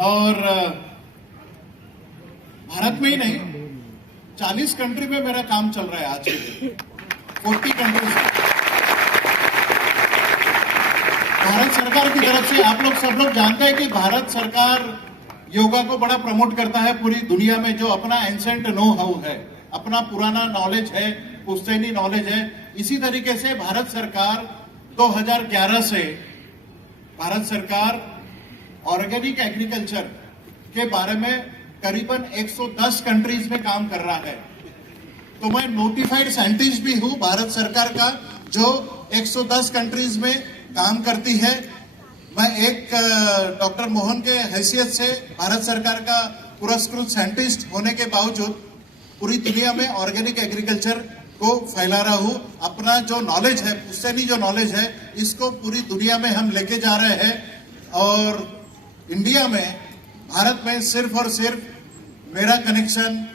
और भारत में ही नहीं 40 कंट्री में मेरा काम चल रहा है आज के दिन, 40 कंट्रीज। भारत सरकार की तरफ से आप लोग सब लोग जानते हैं कि भारत सरकार योगा को बड़ा प्रमोट करता है पूरी दुनिया में। जो अपना एंसेंट नो हाउ है, अपना पुराना नॉलेज है, पुश्तैनी नॉलेज है, इसी तरीके से भारत सरकार 2011 से भारत सरकार ऑर्गेनिक एग्रीकल्चर के बारे में करीबन 110 कंट्रीज में काम कर रहा है। तो मैं नोटिफाइड साइंटिस्ट भी हूं भारत सरकार का, जो 110 कंट्रीज में काम करती है। मैं एक डॉक्टर मोहन के हैसियत से भारत सरकार का पुरस्कृत साइंटिस्ट होने के बावजूद पूरी दुनिया में ऑर्गेनिक एग्रीकल्चर को फैला रहा हूं। अपना जो नॉलेज है, पुश्तैनी जो नॉलेज है, इसको पूरी दुनिया में हम लेके जा रहे हैं। और इंडिया में, भारत में सिर्फ और सिर्फ मेरा कनेक्शन,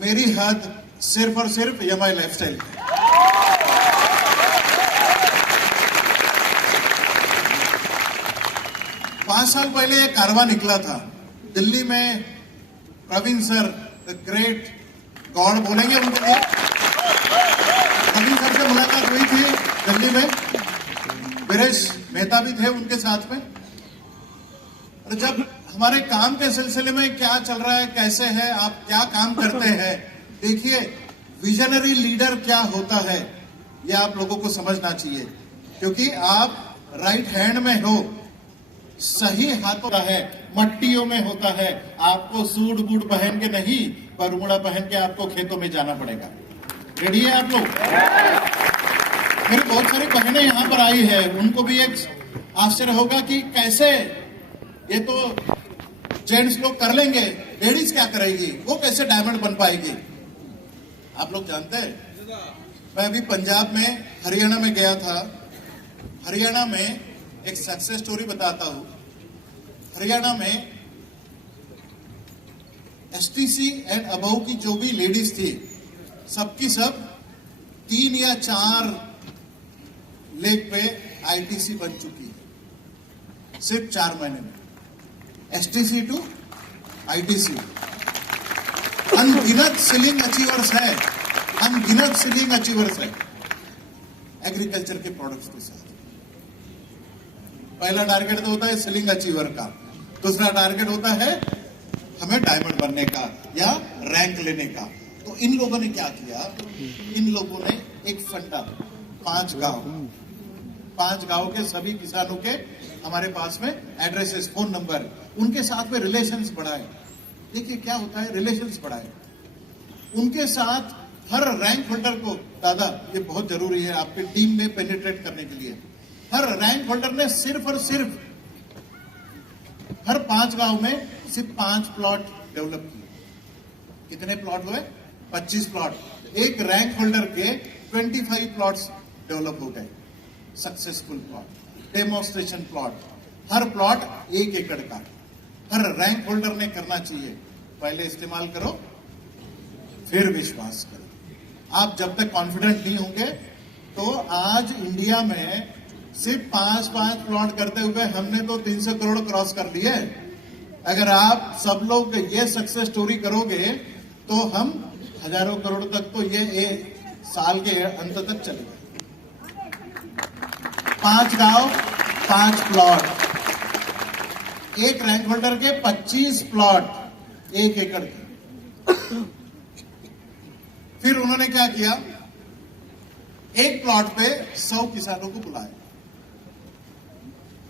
मेरी हद सिर्फ और सिर्फ यमाई लाइफस्टाइल है। 5 साल पहले एक कारवां निकला था दिल्ली में। Praveen sir, the great god बोलेंगे उनके लिए, प्रवीण सर से मुलाकात हुई थी दिल्ली में। वीरेश मेहता भी थे उनके साथ में। और जब हमारे काम के सिलसिले में क्या चल रहा है, कैसे है, आप क्या काम करते हैं, देखिए विजनरी लीडर क्या होता है, यह आप लोगों को समझना चाहिए। क्योंकि आप राइट हैंड में हो, सही हाथों का है, मट्टियों में होता है। आपको सूट बूट पहन के नहीं, बरमूडा पहन के आपको खेतों में जाना पड़ेगा। रेडी है आप लोग? फिर बहुत सारी बहनें यहाँ पर आई है, उनको भी एक आश्चर्य होगा कि कैसे, ये तो जेंट्स लोग कर लेंगे, लेडीज क्या करेगी, वो कैसे डायमंड बन पाएगी। आप लोग जानते हैं, मैं अभी पंजाब में, हरियाणा में गया था। हरियाणा में एक सक्सेस स्टोरी बताता हूं। हरियाणा में एसटीसी एंड अबव की जो भी लेडीज थी, सबकी सब 3 या 4 लेग पे आईटीसी बन चुकी है सिर्फ 4 महीने में। एसटीसी टू आईटीसी, अनगिनत सीलिंग अचीवर्स है, अनगिनत सीलिंग अचीवर्स है एग्रीकल्चर के प्रोडक्ट्स के साथ। पहला टारगेट तो होता है सीलिंग अचीवर का, दूसरा टारगेट होता है हमें डायमंड बनने का या रैंक लेने का। तो इन लोगों ने क्या किया, इन लोगों ने एक फंडा, 5 गांव के सभी किसानों के हमारे पास में एड्रेसेस, फोन नंबर, उनके साथ में रिलेशंस बढ़ाए। देखिए क्या होता है, रिलेशंस बढ़ाए उनके साथ। हर रैंक होल्डर को, दादा ये बहुत जरूरी है आपके टीम में पेनिट्रेट करने के लिए, हर रैंक होल्डर ने सिर्फ और सिर्फ हर 5 गांव में सिर्फ 5 प्लॉट डेवलप किए। कितने प्लॉट हुए? 25 प्लॉट। एक रैंक होल्डर के 25 प्लॉट्स डेवलप हो गए, सक्सेसफुल प्लॉट, डेमोन्स्ट्रेशन प्लॉट। हर प्लॉट 1 एकड़ का, हर रैंक होल्डर ने करना चाहिए। पहले इस्तेमाल करो, फिर विश्वास करो। आप जब तक कॉन्फिडेंट नहीं होंगे, तो आज इंडिया में सिर्फ 5 प्लॉट करते हुए हमने तो 300 करोड़ क्रॉस कर लिए। अगर आप सब लोग ये सक्सेस स्टोरी करोगे तो हम हजारों करोड़ तक, तो ये साल के अंत तक चलेगा। 5 गांव, 5 प्लॉट, एक रैंक होल्डर के 25 प्लॉट, 1 एकड़ के। फिर उन्होंने क्या किया, एक प्लॉट पे 100 किसानों को बुलाया।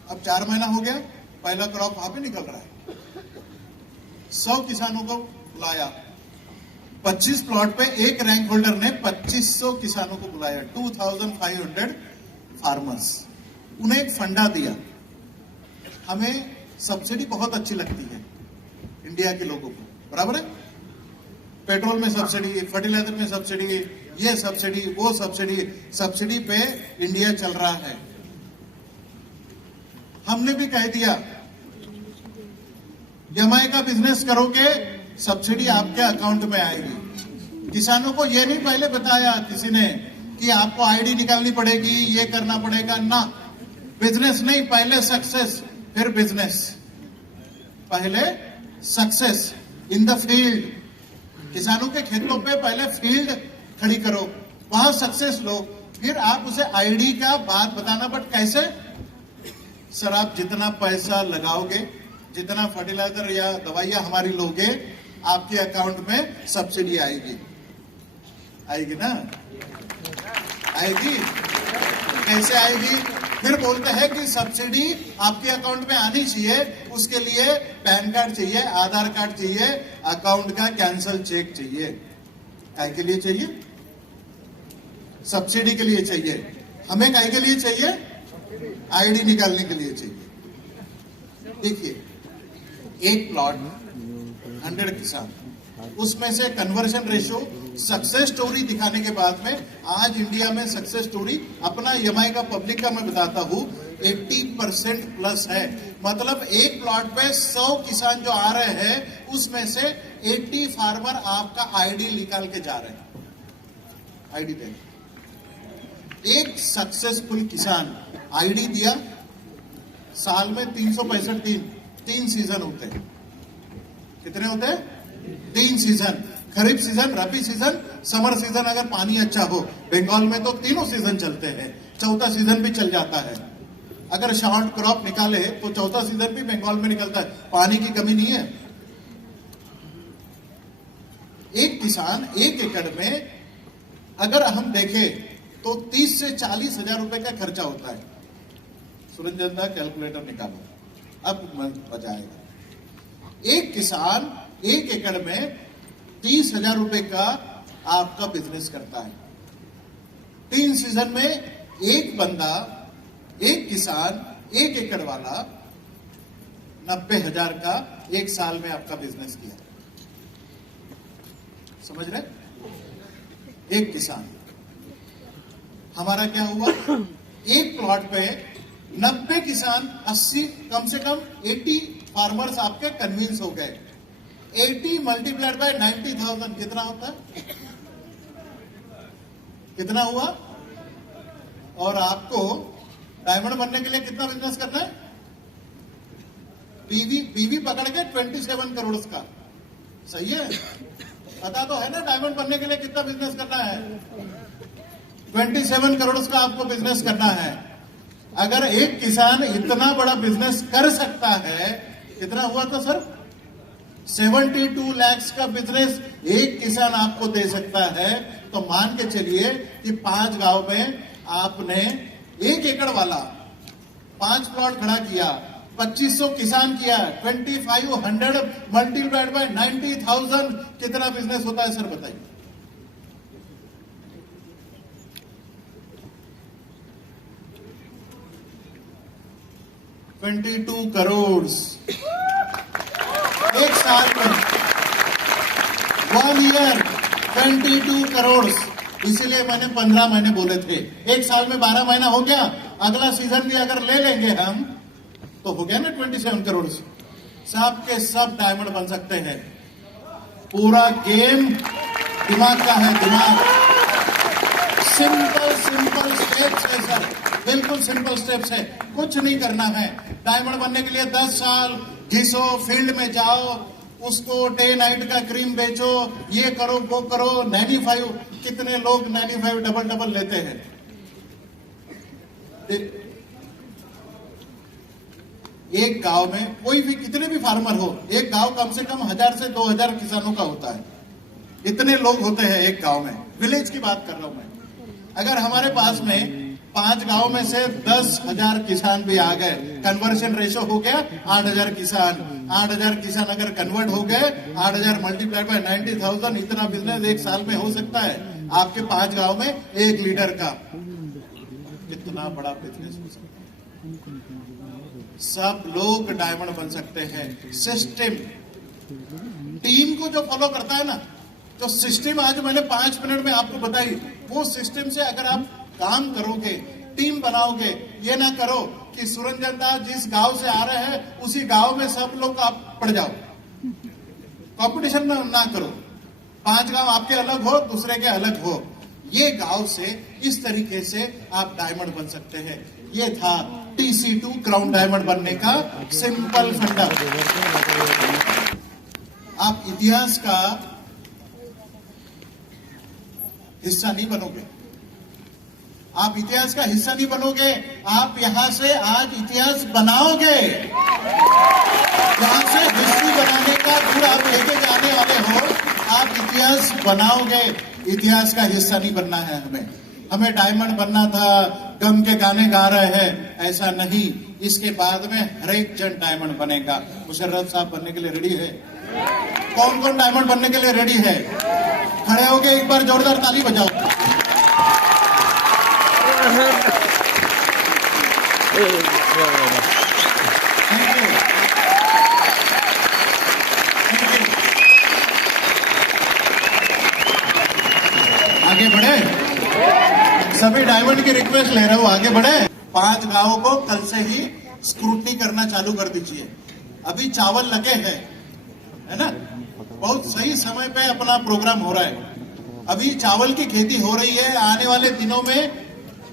अब 4 महीना हो गया, पहला क्रॉप वहां पे निकल रहा है। 100 किसानों को बुलाया, 25 प्लॉट पे एक रैंक होल्डर ने 2500 किसानों को बुलाया, 2500 फार्मर्स। उन्हें एक फंडा दिया। हमें सब्सिडी बहुत अच्छी लगती है इंडिया के लोगों को, बराबर है? पेट्रोल में सब्सिडी, फर्टिलाइजर में सब्सिडी, ये सब्सिडी, वो सब्सिडी, सब्सिडी पे इंडिया चल रहा है। हमने भी कह दिया, यमाई का बिजनेस करोगे, सब्सिडी आपके अकाउंट में आएगी। किसानों को ये नहीं पहले बताया किसी ने कि आपको आईडी निकालनी पड़ेगी, ये करना पड़ेगा ना। बिजनेस नहीं, पहले सक्सेस फिर बिजनेस। पहले सक्सेस इन द फील्ड, किसानों के खेतों पे पहले फील्ड खड़ी करो, वहां सक्सेस लो, फिर आप उसे आईडी का बात बताना। बट कैसे? सर आप जितना पैसा लगाओगे, जितना फर्टिलाइजर या दवाइयां हमारी लोगे, आपके अकाउंट में सब्सिडी आएगी। आएगी ना? आएगी। कैसे आएगी? फिर बोलते हैं कि सब्सिडी आपके अकाउंट में आनी चाहिए, उसके लिए पैन कार्ड चाहिए, आधार कार्ड चाहिए, अकाउंट का कैंसल चेक चाहिए। काय के लिए चाहिए? सब्सिडी के लिए चाहिए। हमें काय के लिए चाहिए? आईडी निकालने के लिए चाहिए। देखिए, एक प्लॉट 100 किसान, उसमें से कन्वर्जन रेशो सक्सेस स्टोरी दिखाने के बाद में आज इंडिया में सक्सेस स्टोरी अपना EMI का पब्लिक का मैं बताता हूं 80% प्लस है। मतलब एक प्लॉट पे 100 किसान जो आ रहे हैं उसमें से 80 फार्मर आपका आईडी निकाल के जा रहे हैं। आईडी दे एक सक्सेसफुल किसान आईडी दिया, साल में 365 तीन सीजन होते हैं। कितने होते हैं? 3 सीजन, खरीफ सीजन, रबी सीजन, समर सीजन। अगर पानी अच्छा हो, बंगाल में तो तीनों सीजन चलते हैं, चौथा सीजन भी चल जाता है। अगर शॉर्ट क्रॉप निकाले तो चौथा सीजन भी बंगाल में निकलता है, पानी की कमी नहीं है। एक किसान 1 एकड़ में अगर हम देखें तो 30 से 40 हजार रुपए का खर्चा होता है। सुरंजन कैलकुलेटर निकालो, अब बजाएगा। एक किसान 1 एकड़ में 30,000 रुपए का आपका बिजनेस करता है। 3 सीजन में एक बंदा, एक किसान, 1 एकड़ वाला 90,000 का एक साल में आपका बिजनेस किया। समझ रहे? एक किसान, हमारा क्या हुआ? एक प्लॉट पे 90 किसान, 80 कम से कम 80 फार्मर्स आपके कन्विंस हो गए। 80 मल्टीप्लाइड बाय 90,000 कितना होता है? कितना हुआ? और आपको डायमंड बनने के लिए कितना बिजनेस करना है? बीवी पकड़ के 27 करोड़ का। सही है? पता तो है ना डायमंड बनने के लिए कितना बिजनेस करना है? 27 करोड़ का आपको बिजनेस करना है। अगर एक किसान इतना बड़ा बिजनेस कर सकता है, कितना हुआ था सर? 72 लाख का बिजनेस एक किसान आपको दे सकता है। तो मान के चलिए कि 5 गांव में आपने 1 एकड़ वाला 5 प्लॉट खड़ा किया, 2500 किसान किया, 2500 मल्टीप्लाइड बाय 90,000 कितना बिजनेस होता है सर बताइए? $22 करोड़ एक साल में, 1 ईयर 22 करोड़। इसीलिए मैंने 15 महीने बोले थे। एक साल में 12 महीना हो गया, अगला सीजन भी अगर ले लेंगे हम तो हो गया ना 27 करोड़। सब के सब डायमंड बन सकते हैं। पूरा गेम दिमाग का है, दिमाग। सिंपल स्टेप्स है सर, बिल्कुल सिंपल स्टेप्स है, कुछ नहीं करना है। डायमंड बनने के लिए 10 साल घिसो, फील्ड में जाओ, उसको डे नाइट का क्रीम बेचो, ये करो वो करो। 95 कितने लोग 95 डबल लेते हैं? एक गांव में कोई भी कितने भी फार्मर हो, एक गांव कम से कम 1000 से 2000 किसानों का होता है। इतने लोग होते हैं एक गांव में, विलेज की बात कर रहा हूं मैं। अगर हमारे पास में 5 गांव में से 10,000 किसान भी आ गए, कन्वर्शन रेशो हो गया 8,000 किसान। 8,000 किसान अगर कन्वर्ट हो गए, 8,000 मल्टीप्लाइड बाय 90,000, इतना बिजनेस एक साल में हो सकता है आपके 5 गांव में 1 लीटर का। कितना बड़ा बिजनेस हो सकता है। सब लोग डायमंड बन सकते हैं। सिस्टम, टीम को जो फॉलो करता है ना, जो सिस्टम आज मैंने 5 मिनट में आपको बताई, वो सिस्टम से अगर आप काम करोगे, टीम बनाओगे, ये ना करो कि सुरंजन दास जिस गांव से आ रहे हैं उसी गांव में सब लोग आप पड़ जाओ। कंपटीशन ना करो। 5 गांव आपके अलग हो, दूसरे के अलग हो। ये गांव से इस तरीके से आप डायमंड बन सकते हैं। ये था TC2 क्राउन डायमंड बनने का सिंपल फंडा। आप इतिहास का हिस्सा नहीं बनोगे। आप इतिहास का हिस्सा नहीं बनोगे, आप यहां से आज इतिहास बनाओगे। यहां से हिस्ट्री बनाने का गुण आप लेके जाने वाले हो। आप इतिहास बनाओगे, इतिहास का हिस्सा नहीं बनना है हमें डायमंड बनना था, गम के गाने गा रहे हैं, ऐसा नहीं। इसके बाद में हर एक जन डायमंड बनेगा। मुशर्रफ साहब बनने के लिए रेडी है? कौन कौन डायमंड बनने के लिए रेडी है? खड़े होके एक बार जोरदार ताली बजाओ। आगे बढ़े, सभी डायमंड की रिक्वेस्ट ले रहे हो, आगे बढ़े। 5 गांवों को कल से ही स्क्रूटनी करना चालू कर दीजिए। अभी चावल लगे हैं, है ना? बहुत सही समय पे अपना प्रोग्राम हो रहा है। अभी चावल की खेती हो रही है। आने वाले दिनों में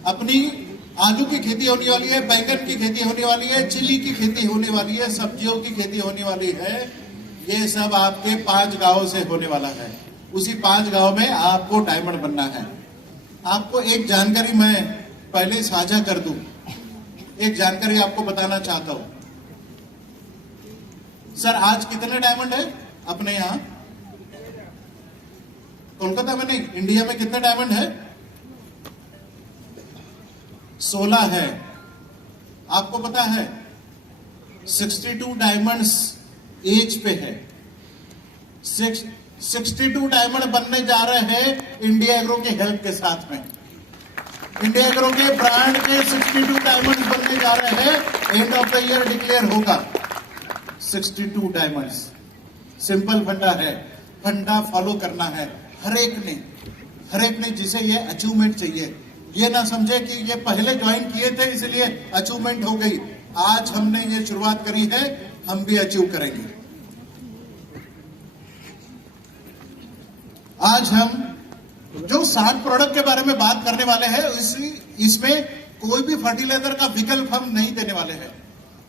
अपनी आलू की खेती होने वाली है, बैंगन की खेती होने वाली है, चिली की खेती होने वाली है, सब्जियों की खेती होने वाली है। ये सब आपके 5 गांवों से होने वाला है। उसी 5 गांव में आपको डायमंड बनना है। आपको एक जानकारी मैं पहले साझा कर दूं, एक जानकारी आपको बताना चाहता हूं। सर, आज कितने डायमंड है अपने यहां? कोलकाता में नहीं, इंडिया में कितने डायमंड है? 16 है। आपको पता है 62 डायमंड्स एज पे है। 62 डायमंड बनने जा रहे हैं इंडिया एग्रो के हेल्प के साथ में। इंडिया एग्रो के ब्रांड के 62 डायमंड बनने जा रहे हैं। End of the year declare होगा 62 डायमंड्स। सिंपल फंडा है, फंडा फॉलो करना है हर एक ने जिसे ये अचीवमेंट चाहिए। ये ना समझे कि ये पहले ज्वाइन किए थे इसलिए अचीवमेंट हो गई। आज हमने ये शुरुआत करी है, हम भी अचीव करेंगे। आज हम जो 7 प्रोडक्ट के बारे में बात करने वाले हैं, इसमें कोई भी फर्टिलाइजर का विकल्प हम नहीं देने वाले हैं।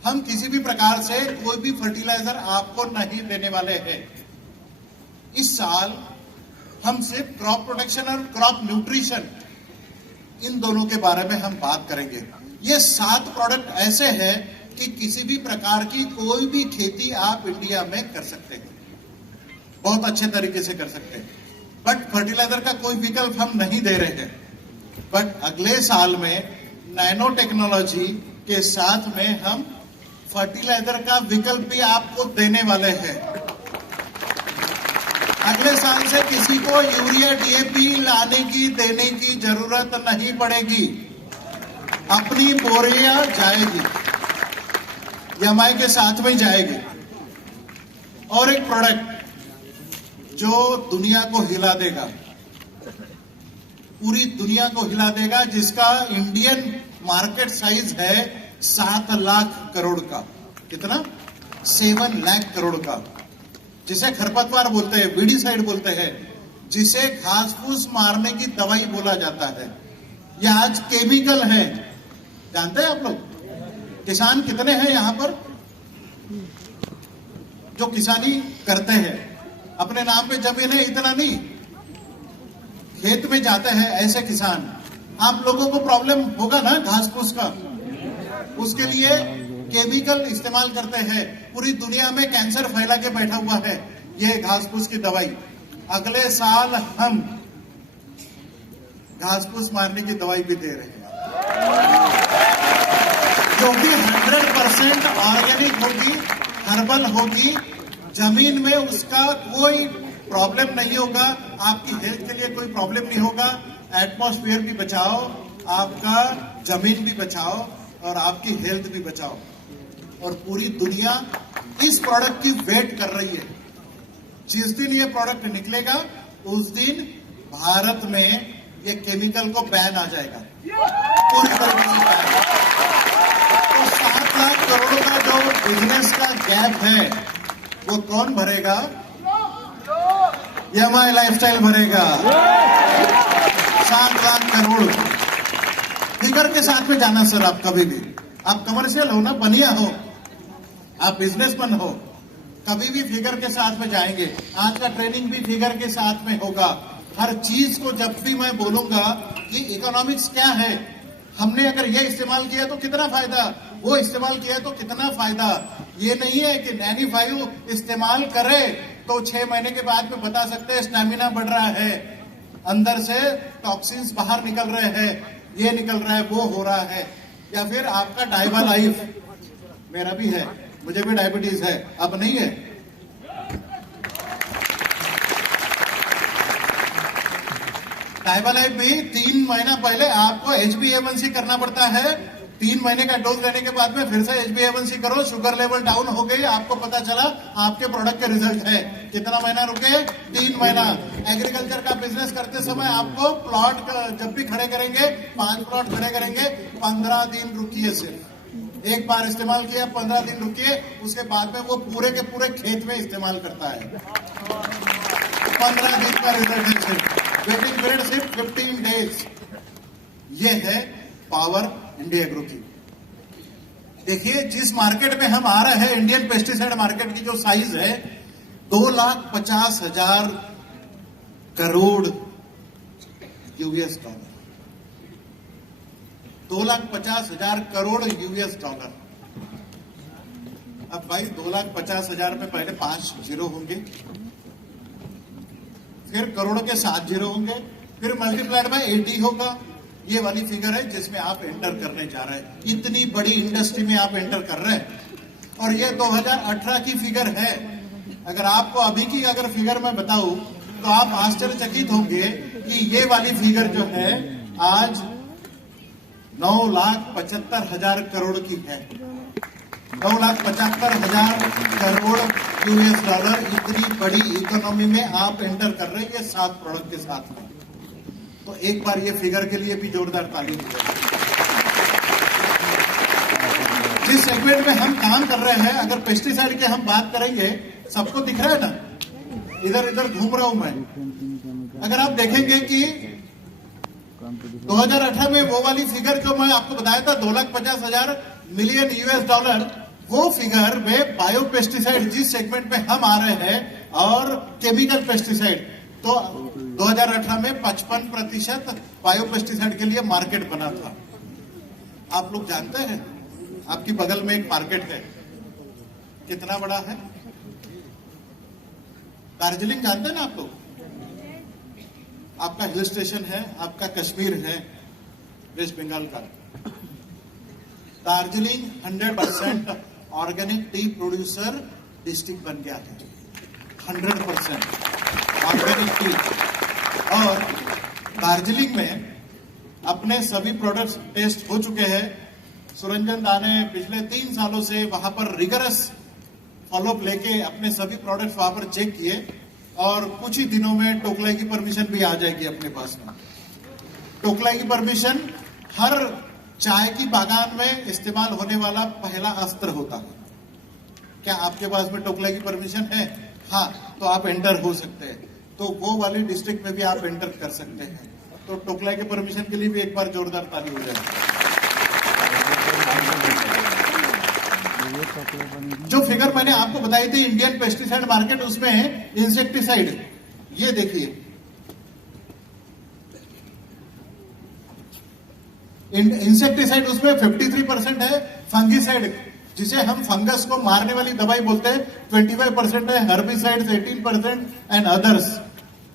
हम किसी भी प्रकार से कोई भी फर्टिलाइजर आपको नहीं देने वाले हैं। इस साल हम सिर्फ क्रॉप प्रोटेक्शन और क्रॉप न्यूट्रिशन, इन दोनों के बारे में हम बात करेंगे। ये 7 प्रोडक्ट ऐसे हैं कि किसी भी प्रकार की कोई भी खेती आप इंडिया में कर सकते हैं, बहुत अच्छे तरीके से कर सकते हैं। बट फर्टिलाइजर का कोई विकल्प हम नहीं दे रहे हैं। बट अगले साल में नैनो टेक्नोलॉजी के साथ में हम फर्टिलाइजर का विकल्प भी आपको देने वाले हैं। अगले साल से किसी को यूरिया डीएपी लाने की देने की जरूरत नहीं पड़ेगी। अपनी बोरियां जाएगी, एमआई के साथ में जाएगी। और एक प्रोडक्ट जो दुनिया को हिला देगा, पूरी दुनिया को हिला देगा, जिसका इंडियन मार्केट साइज है 7 लाख करोड़ का। कितना? 7 लाख करोड़ का। जिसे खरपतवार बोलते हैं, वीडीसाइड बोलते हैं, जिसे घास फूस मारने की दवाई बोला जाता है। यह आज केमिकल है। जानते हैं आप लोग किसान कितने हैं यहां पर जो किसानी करते हैं? अपने नाम पे जमीन है इतना नहीं, खेत में जाते हैं ऐसे किसान। आप लोगों को प्रॉब्लम होगा ना घास फूस का, उसके लिए केमिकल इस्तेमाल करते हैं। पूरी दुनिया में कैंसर फैला के बैठा हुआ है ये घास फूस की दवाई। अगले साल हम घास फूस मारने की दवाई भी दे रहे हैं, जो कि 100% ऑर्गेनिक होगी, हर्बल होगी। जमीन में उसका कोई प्रॉब्लम नहीं होगा, आपकी हेल्थ के लिए कोई प्रॉब्लम नहीं होगा। एटमॉस्फेयर भी बचाओ, आपका जमीन भी बचाओ और आपकी हेल्थ भी बचाओ। और पूरी दुनिया इस प्रोडक्ट की वेट कर रही है। जिस दिन ये प्रोडक्ट निकलेगा उस दिन भारत में ये केमिकल को बैन आ जाएगा, पूरी तरीके से बैन। तो 7 लाख करोड़ का जो बिजनेस का गैप है वो कौन भरेगा? एमआई लाइफस्टाइल भरेगा। 7 लाख करोड़ फिगर के साथ में जाना सर। आप कभी भी, आप कमर्शियल हो ना, बनिया हो, आप बिजनेसमैन हो, कभी भी फिगर के साथ में जाएंगे। आज का ट्रेनिंग भी फिगर के साथ में होगा। हर चीज को जब भी मैं बोलूंगा कि इकोनॉमिक्स क्या है, हमने अगर ये इस्तेमाल किया तो कितना फायदा, वो इस्तेमाल किया तो कितना फायदा। ये नहीं है कि नैनी 5 इस्तेमाल करे तो 6 महीने के बाद में बता सकते हैं स्टैमिना बढ़ रहा है, अंदर से टॉक्सिन्स बाहर निकल रहे हैं, ये निकल रहा है, वो हो रहा है। या फिर आपका डायबा लाइफ, मेरा भी है, मुझे भी डायबिटीज है, अब नहीं है। डायबा लाइफ भी 3 महीना पहले आपको HbA1c करना पड़ता है। 3 महीने का डोज लेने के बाद में फिर से HbA1c करो, शुगर लेवल डाउन हो गई, आपको पता चला आपके प्रोडक्ट के रिजल्ट है। कितना महीना रुके? 3 महीना। एग्रीकल्चर का बिजनेस करते समय आपको प्लॉट जब भी खड़े करेंगे, 5 प्लॉट खड़े करेंगे, 15 दिन रुकिए। सिर्फ एक बार इस्तेमाल किया, 15 दिन रुकिए, उसके बाद में वो पूरे के पूरे खेत में इस्तेमाल करता है। 15 दिन का रिजल्ट है सिर्फ, वेटिंग पीरियड सिर्फ 15 डेज। ये है पावर इंडिया एग्रो की। देखिए जिस मार्केट में हम आ रहे हैं, इंडियन पेस्टिसाइड मार्केट की जो साइज है 2,50,000 crore US dollar. 2,50,000 crore US dollar. अब भाई 2,50,000 में पहले 5 जीरो होंगे, फिर करोड़ के 7 जीरो होंगे, फिर मल्टीप्लाइड बाय 80 होगा। ये वाली फिगर है जिसमें आप एंटर करने जा रहे हैं। इतनी बड़ी इंडस्ट्री में आप एंटर कर रहे हैं। और ये 2018 की फिगर है। अगर आपको अभी की अगर फिगर मैं बताऊं तो आप आश्चर्यचकित होंगे कि ये वाली फिगर जो है आज 9,75,000 करोड़ की है। 9,75,000 करोड़ यूएस डॉलर। इतनी बड़ी इकोनॉमी में आप एंटर कर रहे हैं ये 7 प्रोडक्ट के साथ में। तो एक बार ये फिगर के लिए भी जोरदार ताली दी जाए। जिस सेगमेंट में हम काम कर रहे हैं, अगर पेस्टिसाइड की हम बात करेंगे, सबको दिख रहा है ना, इधर इधर घूम रहा हूं मैं। अगर आप देखेंगे कि 2018 में वो वाली फिगर जो मैं आपको बताया था 2,50,000 मिलियन यूएस डॉलर, वो फिगर में बायो पेस्टिसाइड जिस सेगमेंट में हम आ रहे हैं और केमिकल पेस्टिसाइड, तो 2018 में 55% बायो पेस्टिसाइड के लिए मार्केट बना था। आप लोग जानते हैं आपकी बगल में एक मार्केट है, कितना बड़ा है? दार्जिलिंग जानते हैं ना आप लोग? आपका हिल स्टेशन है, आपका कश्मीर है, वेस्ट बंगाल का। Darjeeling 100% organic T producer district बन गया है। 100% ऑर्गेनिक टी। और दार्जिलिंग में अपने सभी प्रोडक्ट्स टेस्ट हो चुके हैं। सुरंजन दा ने पिछले 3 सालों से वहां पर रिगरस फॉलोअप लेके अपने सभी प्रोडक्ट्स वहां पर चेक किए और कुछ ही दिनों में टोकलाई की परमिशन भी आ जाएगी अपने पास में। टोकलाई की परमिशन हर चाय की बागान में इस्तेमाल होने वाला पहला अस्त्र होता है। क्या आपके पास में टोकलाई की परमिशन है? हाँ, तो आप एंटर हो सकते हैं। तो वो वाली डिस्ट्रिक्ट में भी आप एंटर कर सकते हैं। तो टोकलाई के परमिशन के लिए भी एक बार जोरदार ताली हो जाए। जो फिगर मैंने आपको बताई थी इंडियन पेस्टिसाइड मार्केट, उसमें इंसेक्टिसाइड, ये देखिए इंसेक्टिसाइड उसमें 53% है। फंगिसाइड जिसे हम फंगस को मारने वाली दवाई बोलते हैं 25% है। Herbicide 18% and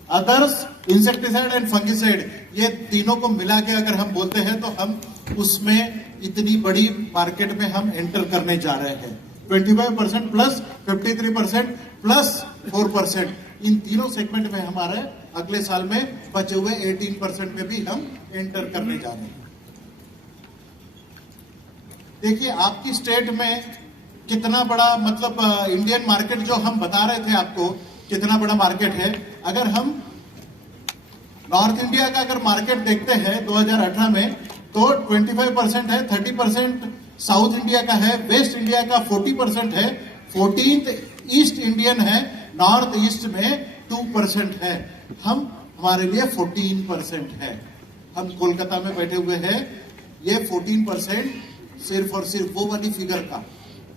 others insecticide and fungicide, ये तीनों को मिला के अगर हम बोलते हैं तो हम उसमें इतनी बड़ी मार्केट में हम एंटर करने जा रहे हैं। 25% प्लस 53% प्लस 4%, इन तीनों सेगमेंट में हमारे अगले साल में बचे हुए 18% में भी हम एंटर करने जा रहे हैं। देखिए आपकी स्टेट में कितना बड़ा, मतलब इंडियन मार्केट जो हम बता रहे थे आपको कितना बड़ा मार्केट है। अगर हम नॉर्थ इंडिया का अगर मार्केट देखते हैं 2018 में तो 25% है, 30% साउथ इंडिया का है, वेस्ट इंडिया का 40% है, 14th ईस्ट इंडियन है, नॉर्थ ईस्ट में 2% है। हमारे लिए 14% है। हम कोलकाता में बैठे हुए हैं, ये 14% सिर्फ और सिर्फ वो वाली फिगर का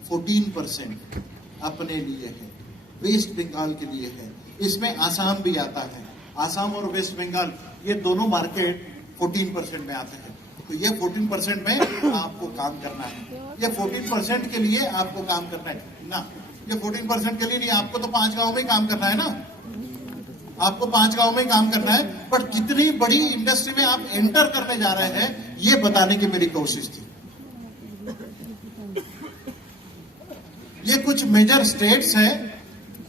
14% अपने लिए है। वेस्ट बंगाल के लिए है। इसमें आसाम भी आता है। आसाम और वेस्ट बंगाल ये दोनों मार्केट 14% में आते हैं। तो ये 14% में आपको काम करना है। ये 14% के लिए आपको काम करना है ना। ये 14% के लिए नहीं, आपको तो 5 गांव में ही काम करना है ना। आपको 5 गांव में ही काम करना है, बट कितनी बड़ी इंडस्ट्री में आप एंटर करने जा रहे हैं ये बताने की मेरी कोशिश थी। ये कुछ मेजर स्टेट्स हैं,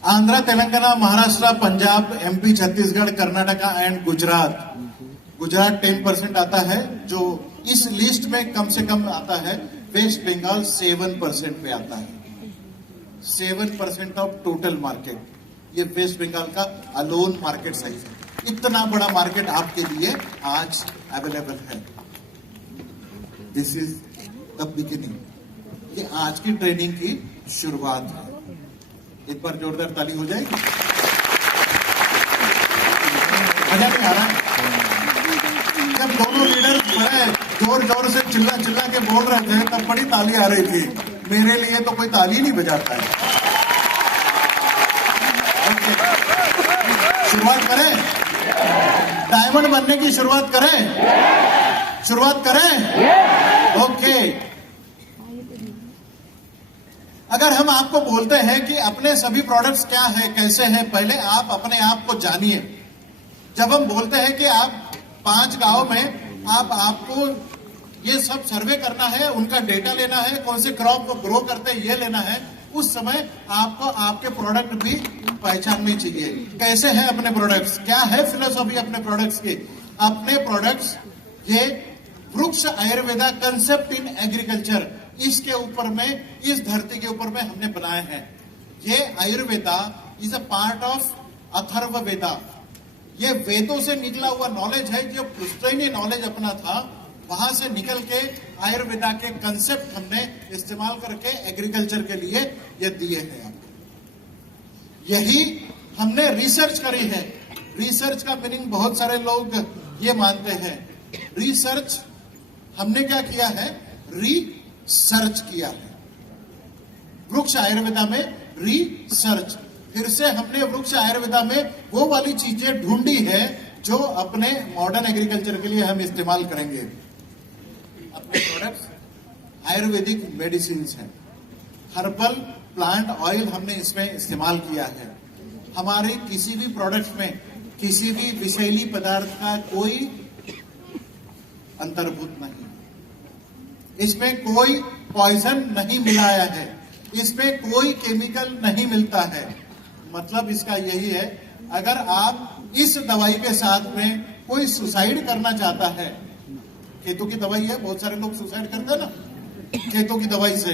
आंध्रा, तेलंगाना, महाराष्ट्र, पंजाब, एमपी, छत्तीसगढ़, कर्नाटका एंड गुजरात। गुजरात 10% आता है, जो इस लिस्ट में कम से कम आता है। वेस्ट बंगाल 7% पे आता है। 7% ऑफ टोटल मार्केट ये वेस्ट बंगाल का अलोन मार्केट साइज है। इतना बड़ा मार्केट आपके लिए आज अवेलेबल है। This is the beginning. ये आज की ट्रेनिंग की शुरुआत है। एक बार जोरदार ताली हो जाएगी। मजा नहीं आ रहा? जब दोनों लीडर बड़े जोर जोर से चिल्ला चिल्ला के बोल रहे थे तब बड़ी ताली आ रही थी। मेरे लिए तो कोई ताली नहीं बजाता है। शुरुआत करें, डायमंड बनने की शुरुआत करें। शुरुआत करें। ओके। अगर हम आपको बोलते हैं कि अपने सभी प्रोडक्ट्स क्या है, कैसे हैं, पहले आप अपने आप को जानिए। जब हम बोलते हैं कि आप 5 गांव में आपको ये सब सर्वे करना है, उनका डेटा लेना है, कौन से क्रॉप को ग्रो करते हैं ये लेना है, उस समय आपको आपके प्रोडक्ट भी पहचानने चाहिए। कैसे हैं अपने प्रोडक्ट्स, क्या है फिलोसॉफी अपने प्रोडक्ट्स की। अपने प्रोडक्ट्स ये वृक्ष आयुर्वेदा कंसेप्ट इन एग्रीकल्चर, इसके ऊपर में, इस धरती के ऊपर में हमने बनाए हैं। ये Ayurveda is a part of Atharvaveda. ये वेदों से निकला हुआ नॉलेज है, जो पुश्तैनी नॉलेज अपना था वहां से निकल के आयुर्वेदा के कंसेप्ट हमने इस्तेमाल करके एग्रीकल्चर के लिए ये दिए हैं आपको। यही हमने रिसर्च करी है। रिसर्च का मीनिंग बहुत सारे लोग ये मानते हैं। रिसर्च हमने क्या किया है, रिसर्च किया है। वृक्ष आयुर्वेदा में रिसर्च, फिर से हमने वृक्ष आयुर्वेदा में वो वाली चीजें ढूंढी है जो अपने मॉडर्न एग्रीकल्चर के लिए हम इस्तेमाल करेंगे। अपने प्रोडक्ट्स आयुर्वेदिक मेडिसिन हैं। हर्बल प्लांट ऑयल हमने इसमें इस्तेमाल किया है। हमारे किसी भी प्रोडक्ट में किसी भी विषैली पदार्थ का कोई अंतर्भूत नहीं, इसमें कोई पॉइजन नहीं मिलाया है, इसमें कोई केमिकल नहीं मिलता है। मतलब इसका यही है, अगर आप इस दवाई के साथ में कोई सुसाइड करना चाहता है, केतु की दवाई है, बहुत सारे लोग सुसाइड करते हैं ना केतु की दवाई से,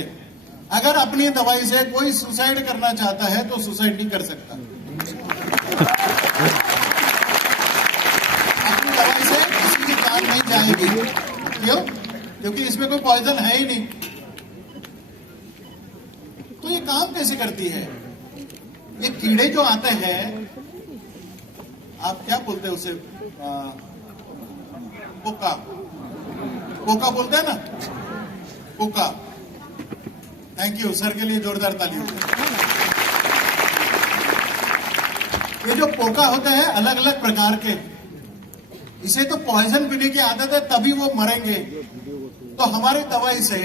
अगर अपनी दवाई से कोई सुसाइड करना चाहता है तो सुसाइड नहीं कर सकता। अपनी दवाई से किसी की जान नहीं जाएगी। क्यों? क्योंकि इसमें कोई पॉइजन है ही नहीं। तो ये काम कैसे करती है? ये कीड़े जो आते हैं, आप क्या बोलते हैं उसे, पोका, पोका बोलते हैं ना, पोका। थैंक यू सर के लिए जोरदार ताली हो जाए। ये जो पोका होते हैं अलग अलग प्रकार के, इसे तो पॉइजन पीने की आदत है तभी वो मरेंगे। तो हमारी दवाई से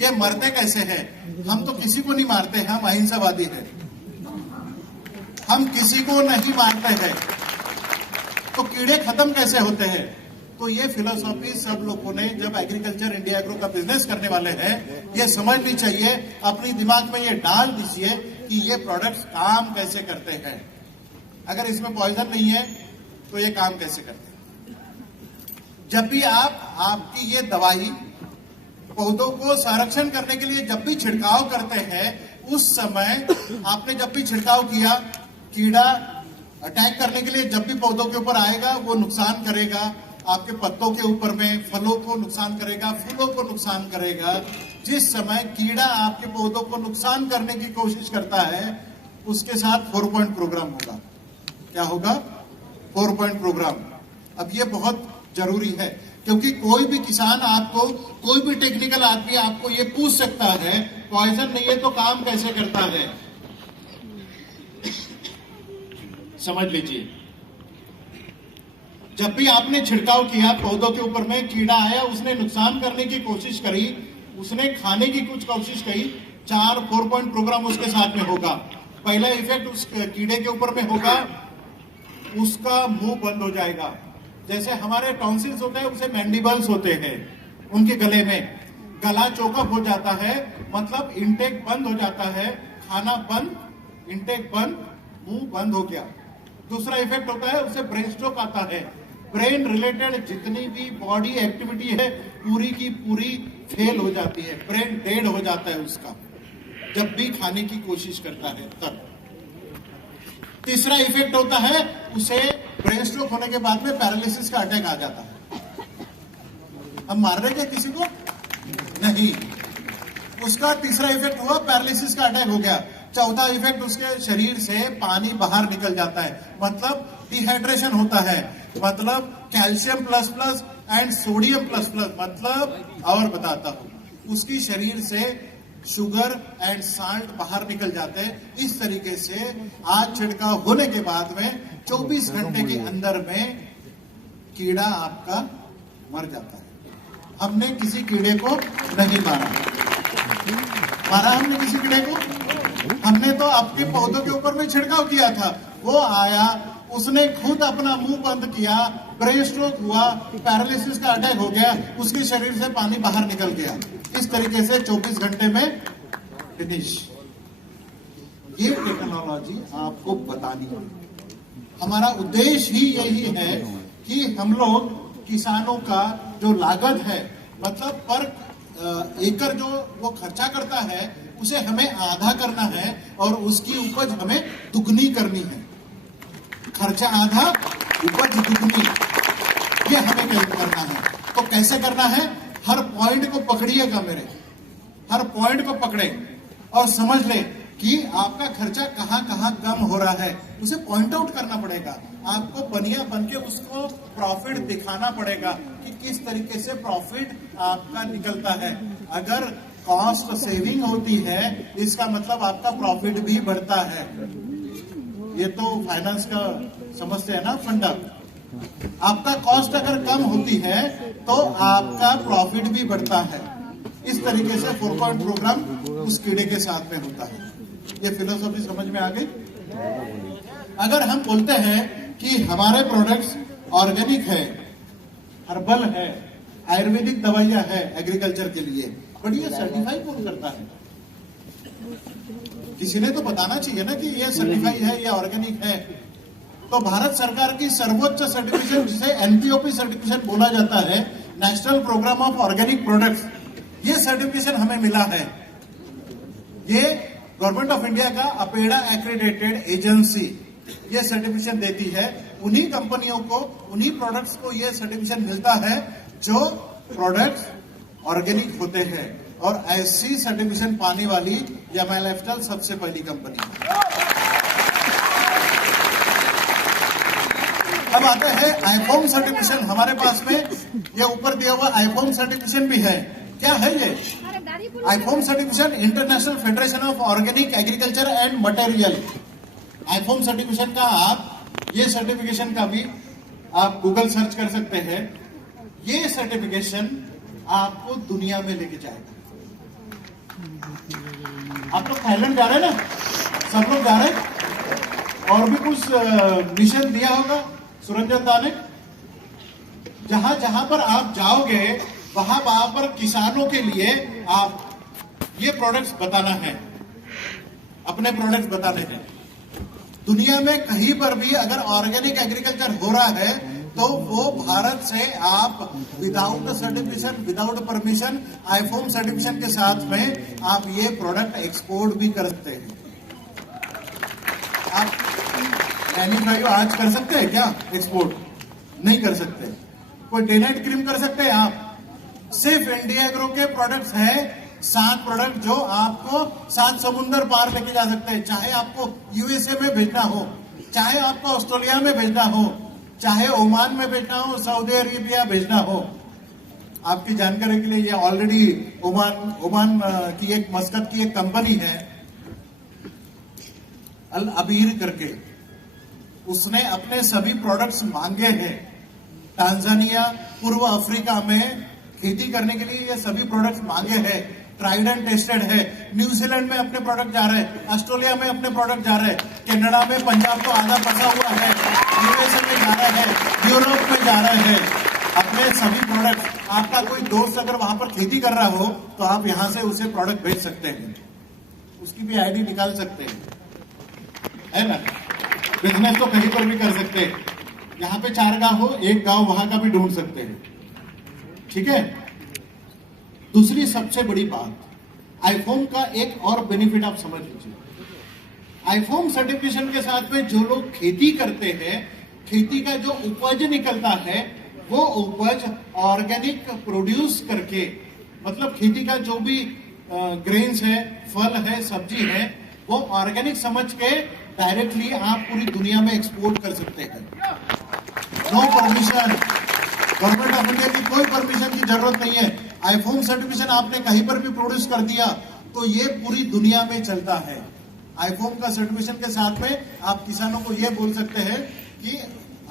ये मरते कैसे हैं? हम तो किसी को नहीं मारते, हम अहिंसावादी हैं, हम किसी को नहीं मारते हैं। तो कीड़े खत्म कैसे होते हैं? तो ये फिलोसॉफी सब लोगों ने, जब एग्रीकल्चर इंडिया एग्रो का बिजनेस करने वाले हैं, ये समझनी चाहिए, अपनी दिमाग में ये डाल दीजिए कि ये प्रोडक्ट्स काम कैसे करते हैं। अगर इसमें पॉइजन नहीं है तो ये काम कैसे करते हैं। जब भी आपकी ये दवाई पौधों को संरक्षण करने के लिए जब भी छिड़काव करते हैं, उस समय आपने जब भी छिड़काव किया, कीड़ा अटैक करने के लिए जब भी पौधों के ऊपर आएगा वो नुकसान करेगा, आपके पत्तों के ऊपर में फलों को नुकसान करेगा, फूलों को नुकसान करेगा। जिस समय कीड़ा आपके पौधों को नुकसान करने की कोशिश करता है, उसके साथ 4 पॉइंट प्रोग्राम होगा। क्या होगा? 4 पॉइंट प्रोग्राम। अब ये बहुत जरूरी है, क्योंकि कोई भी किसान आपको, कोई भी टेक्निकल आदमी आपको ये पूछ सकता है, पॉइजन नहीं है तो काम कैसे करता है। समझ लीजिए, जब भी आपने छिड़काव किया पौधों के ऊपर में, कीड़ा आया, उसने नुकसान करने की कोशिश करी, उसने खाने की कुछ कोशिश की, 4 पॉइंट प्रोग्राम उसके साथ में होगा। पहला इफेक्ट उस कीड़े के ऊपर में होगा, उसका मुंह बंद हो जाएगा। जैसे हमारे टॉन्सिल्स होते हैं, उसे मैंडिबल्स होते हैं उनके गले में, गला चौकअप हो जाता है, मतलब इनटेक बंद हो जाता है, खाना बंद, इनटेक बंद, मुंह बंद हो गया। दूसरा इफेक्ट होता है, उसे ब्रेन स्ट्रोक आता है। ब्रेन रिलेटेड जितनी भी बॉडी एक्टिविटी है पूरी की पूरी फेल हो जाती है, ब्रेन डेड हो जाता है उसका, जब भी खाने की कोशिश करता है तब। तीसरा इफेक्ट होता है, उसे ब्रेन स्ट्रोक होने के बाद में पैरालिसिस का अटैक आ जाता है। हम मार रहे क्या किसी को? नहीं। उसका तीसरा इफेक्ट हुआ, पैरालिसिस का अटैक हो गया। चौथा इफेक्ट, उसके शरीर से पानी बाहर निकल जाता है, मतलब डिहाइड्रेशन होता है, मतलब calcium plus plus and sodium plus plus, मतलब और बताता हूं, उसकी शरीर से शुगर एंड साल्ट बाहर निकल जाते हैं। इस तरीके से आज छिड़काव होने के बाद में 24 घंटे के अंदर में कीड़ा आपका मर जाता है। हमने किसी कीड़े को नहीं मारा हमने किसी कीड़े को, हमने तो आपके पौधों के ऊपर में छिड़काव किया था। वो आया, उसने खुद अपना मुंह बंद किया, ब्रेन स्ट्रोक हुआ, पैरालिसिस का अटैक हो गया, उसके शरीर से पानी बाहर निकल गया। इस तरीके से 24 घंटे में फिनिश। ये टेक्नोलॉजी आपको बतानी है। हमारा उद्देश्य ही यही है कि हम लोग किसानों का जो लागत है, मतलब पर एकड़ जो वो खर्चा करता है, उसे हमें आधा करना है और उसकी उपज हमें दुगनी करनी है। खर्चा आधा, उपज दुगनी, ये हमें करना है। तो कैसे करना है? हर पॉइंट को पकड़िएगा मेरे, हर पॉइंट को पकड़े और समझ ले कि आपका खर्चा कहां कहां कम हो रहा है, उसे पॉइंट आउट करना पड़ेगा। आपको बनिया बन के उसको प्रॉफिट दिखाना पड़ेगा कि किस तरीके से प्रॉफिट आपका निकलता है। अगर कॉस्ट सेविंग होती है, इसका मतलब आपका प्रॉफिट भी बढ़ता है। ये तो फाइनेंस का समझते हैं ना फंडा। आपका कॉस्ट अगर कम होती है तो आपका प्रॉफिट भी बढ़ता है। इस तरीके से 4 पॉइंट प्रोग्राम उस कीड़े के साथ में होता है। ये फिलोसॉफी समझ में आ गई? अगर हम बोलते हैं कि हमारे प्रोडक्ट्स ऑर्गेनिक है, हर्बल है, आयुर्वेदिक दवाइयां है एग्रीकल्चर के लिए, बट ये सर्टिफाई कौन करता है? किसी ने तो बताना चाहिए ना कि ये सर्टिफाई है, ये ऑर्गेनिक है। तो भारत सरकार की सर्वोच्च सर्टिफिकेशन, जिसे एनपीओपी सर्टिफिकेशन बोला जाता है, national programme of organic products, ये सर्टिफिकेशन हमें मिला है। ये गवर्नमेंट ऑफ इंडिया का अपेडा एक्रेडिटेड एजेंसी ये सर्टिफिकेशन देती है। उन्हीं कंपनियों को, उन्हीं प्रोडक्ट्स को ये सर्टिफिकेशन मिलता है जो प्रोडक्ट्स ऑर्गेनिक होते हैं। और ऐसी सर्टिफिकेशन पाने वाली यमाई लाइफस्टाइल सबसे पहली कंपनी है। अब आते हैं आईफॉर्म सर्टिफिकेशन। हमारे पास में ये ऊपर दिया हुआ आईफॉर्म सर्टिफिकेशन भी है। क्या है ये? IFOAM certification, international federation of organic agriculture and material. IFOAM certification का आप, ये सर्टिफिकेशन का भी आप गूगल सर्च कर सकते हैं। ये सर्टिफिकेशन आपको दुनिया में लेके जाएगा। आप लोग थाईलैंड जा रहे हैं ना, सब लोग जा रहे हैं, और भी कुछ मिशन दिया होगा सुरंजन दा ने। जहां जहां पर आप जाओगे वहां पर किसानों के लिए आप ये प्रोडक्ट्स बताना है, अपने प्रोडक्ट्स बताने हैं। दुनिया में कहीं पर भी अगर ऑर्गेनिक एग्रीकल्चर हो रहा है तो वो भारत से आप without certification, without permission, IFOAM certification के साथ में आप ये प्रोडक्ट एक्सपोर्ट भी कर सकते हैं। आप मैन्युफैक्चर आज कर सकते हैं क्या एक्सपोर्ट? नहीं कर सकते। कोई डे नाइट क्रीम कर सकते हैं आप? सिर्फ इंडिया एग्रो के प्रोडक्ट्स हैं 7 प्रोडक्ट जो आपको 7 समुंदर पार लेके जा सकते हैं। चाहे आपको यूएसए में भेजना हो, चाहे आपको ऑस्ट्रेलिया में भेजना हो, चाहे ओमान में भेजना हो, सऊदी अरेबिया भेजना हो। आपकी जानकारी के लिए ये ऑलरेडी ओमान की एक मस्कत की एक कंपनी है अल अबीर करके, उसने अपने सभी प्रोडक्ट्स मांगे हैं। टांजानिया, पूर्व अफ्रीका में खेती करने के लिए ये सभी प्रोडक्ट्स मांगे हैं, ट्राइड एंड टेस्टेड है। न्यूजीलैंड में अपने प्रोडक्ट जा रहे हैं, ऑस्ट्रेलिया में अपने प्रोडक्ट जा रहे हैं, कनाडा में पंजाब तो आधा फंसा हुआ है, यूएसए में जा रहे हैं, यूरोप में जा रहे हैं अपने सभी प्रोडक्ट। आपका कोई दोस्त अगर वहां पर खेती कर रहा हो तो आप यहां से उसे प्रोडक्ट भेज सकते हैं, उसकी भी आईडी निकाल सकते हैं, है ना। बिजनेस तो कहीं पर भी कर सकते हैं, यहाँ पे 4 गांव हो, 1 गांव वहां का भी ढूंढ सकते हैं, ठीक है। दूसरी सबसे बड़ी बात, आईफोम का एक और बेनिफिट आप समझ लीजिए। आईफोम सर्टिफिकेशन के साथ में जो लोग खेती करते हैं, खेती का जो उपज निकलता है वो उपज ऑर्गेनिक प्रोड्यूस करके, मतलब खेती का जो भी ग्रेन्स है, फल है, सब्जी है, वो ऑर्गेनिक समझ के डायरेक्टली आप पूरी दुनिया में एक्सपोर्ट कर सकते हैं। No permission, government of India की कोई परमिशन की जरूरत नहीं है। आईफोम सर्टिफिकेशन आपने कहीं पर भी प्रोड्यूस कर दिया तो ये पूरी दुनिया में चलता है। आईफोम का सर्टिफिकेशन के साथ में आप किसानों को ये बोल सकते हैं कि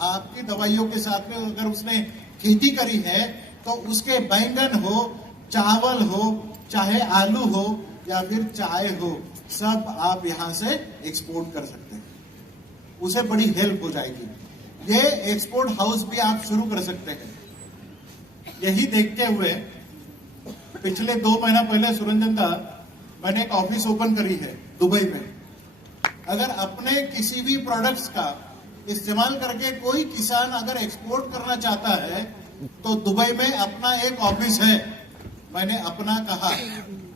आपकी दवाइयों के साथ में अगर उसने खेती करी है तो उसके बैंगन हो, चावल हो, चाहे आलू हो या फिर चाय हो, सब आप यहां से एक्सपोर्ट कर सकते हैं, उसे बड़ी हेल्प हो जाएगी। ये एक्सपोर्ट हाउस भी आप शुरू कर सकते हैं। यही देखते हुए पिछले 2 महीना पहले सुरंजन दा मैंने एक ऑफिस ओपन करी है दुबई में। अगर अपने किसी भी प्रोडक्ट्स का इस्तेमाल करके कोई किसान अगर एक्सपोर्ट करना चाहता है तो दुबई में अपना एक ऑफिस है। मैंने अपना कहा,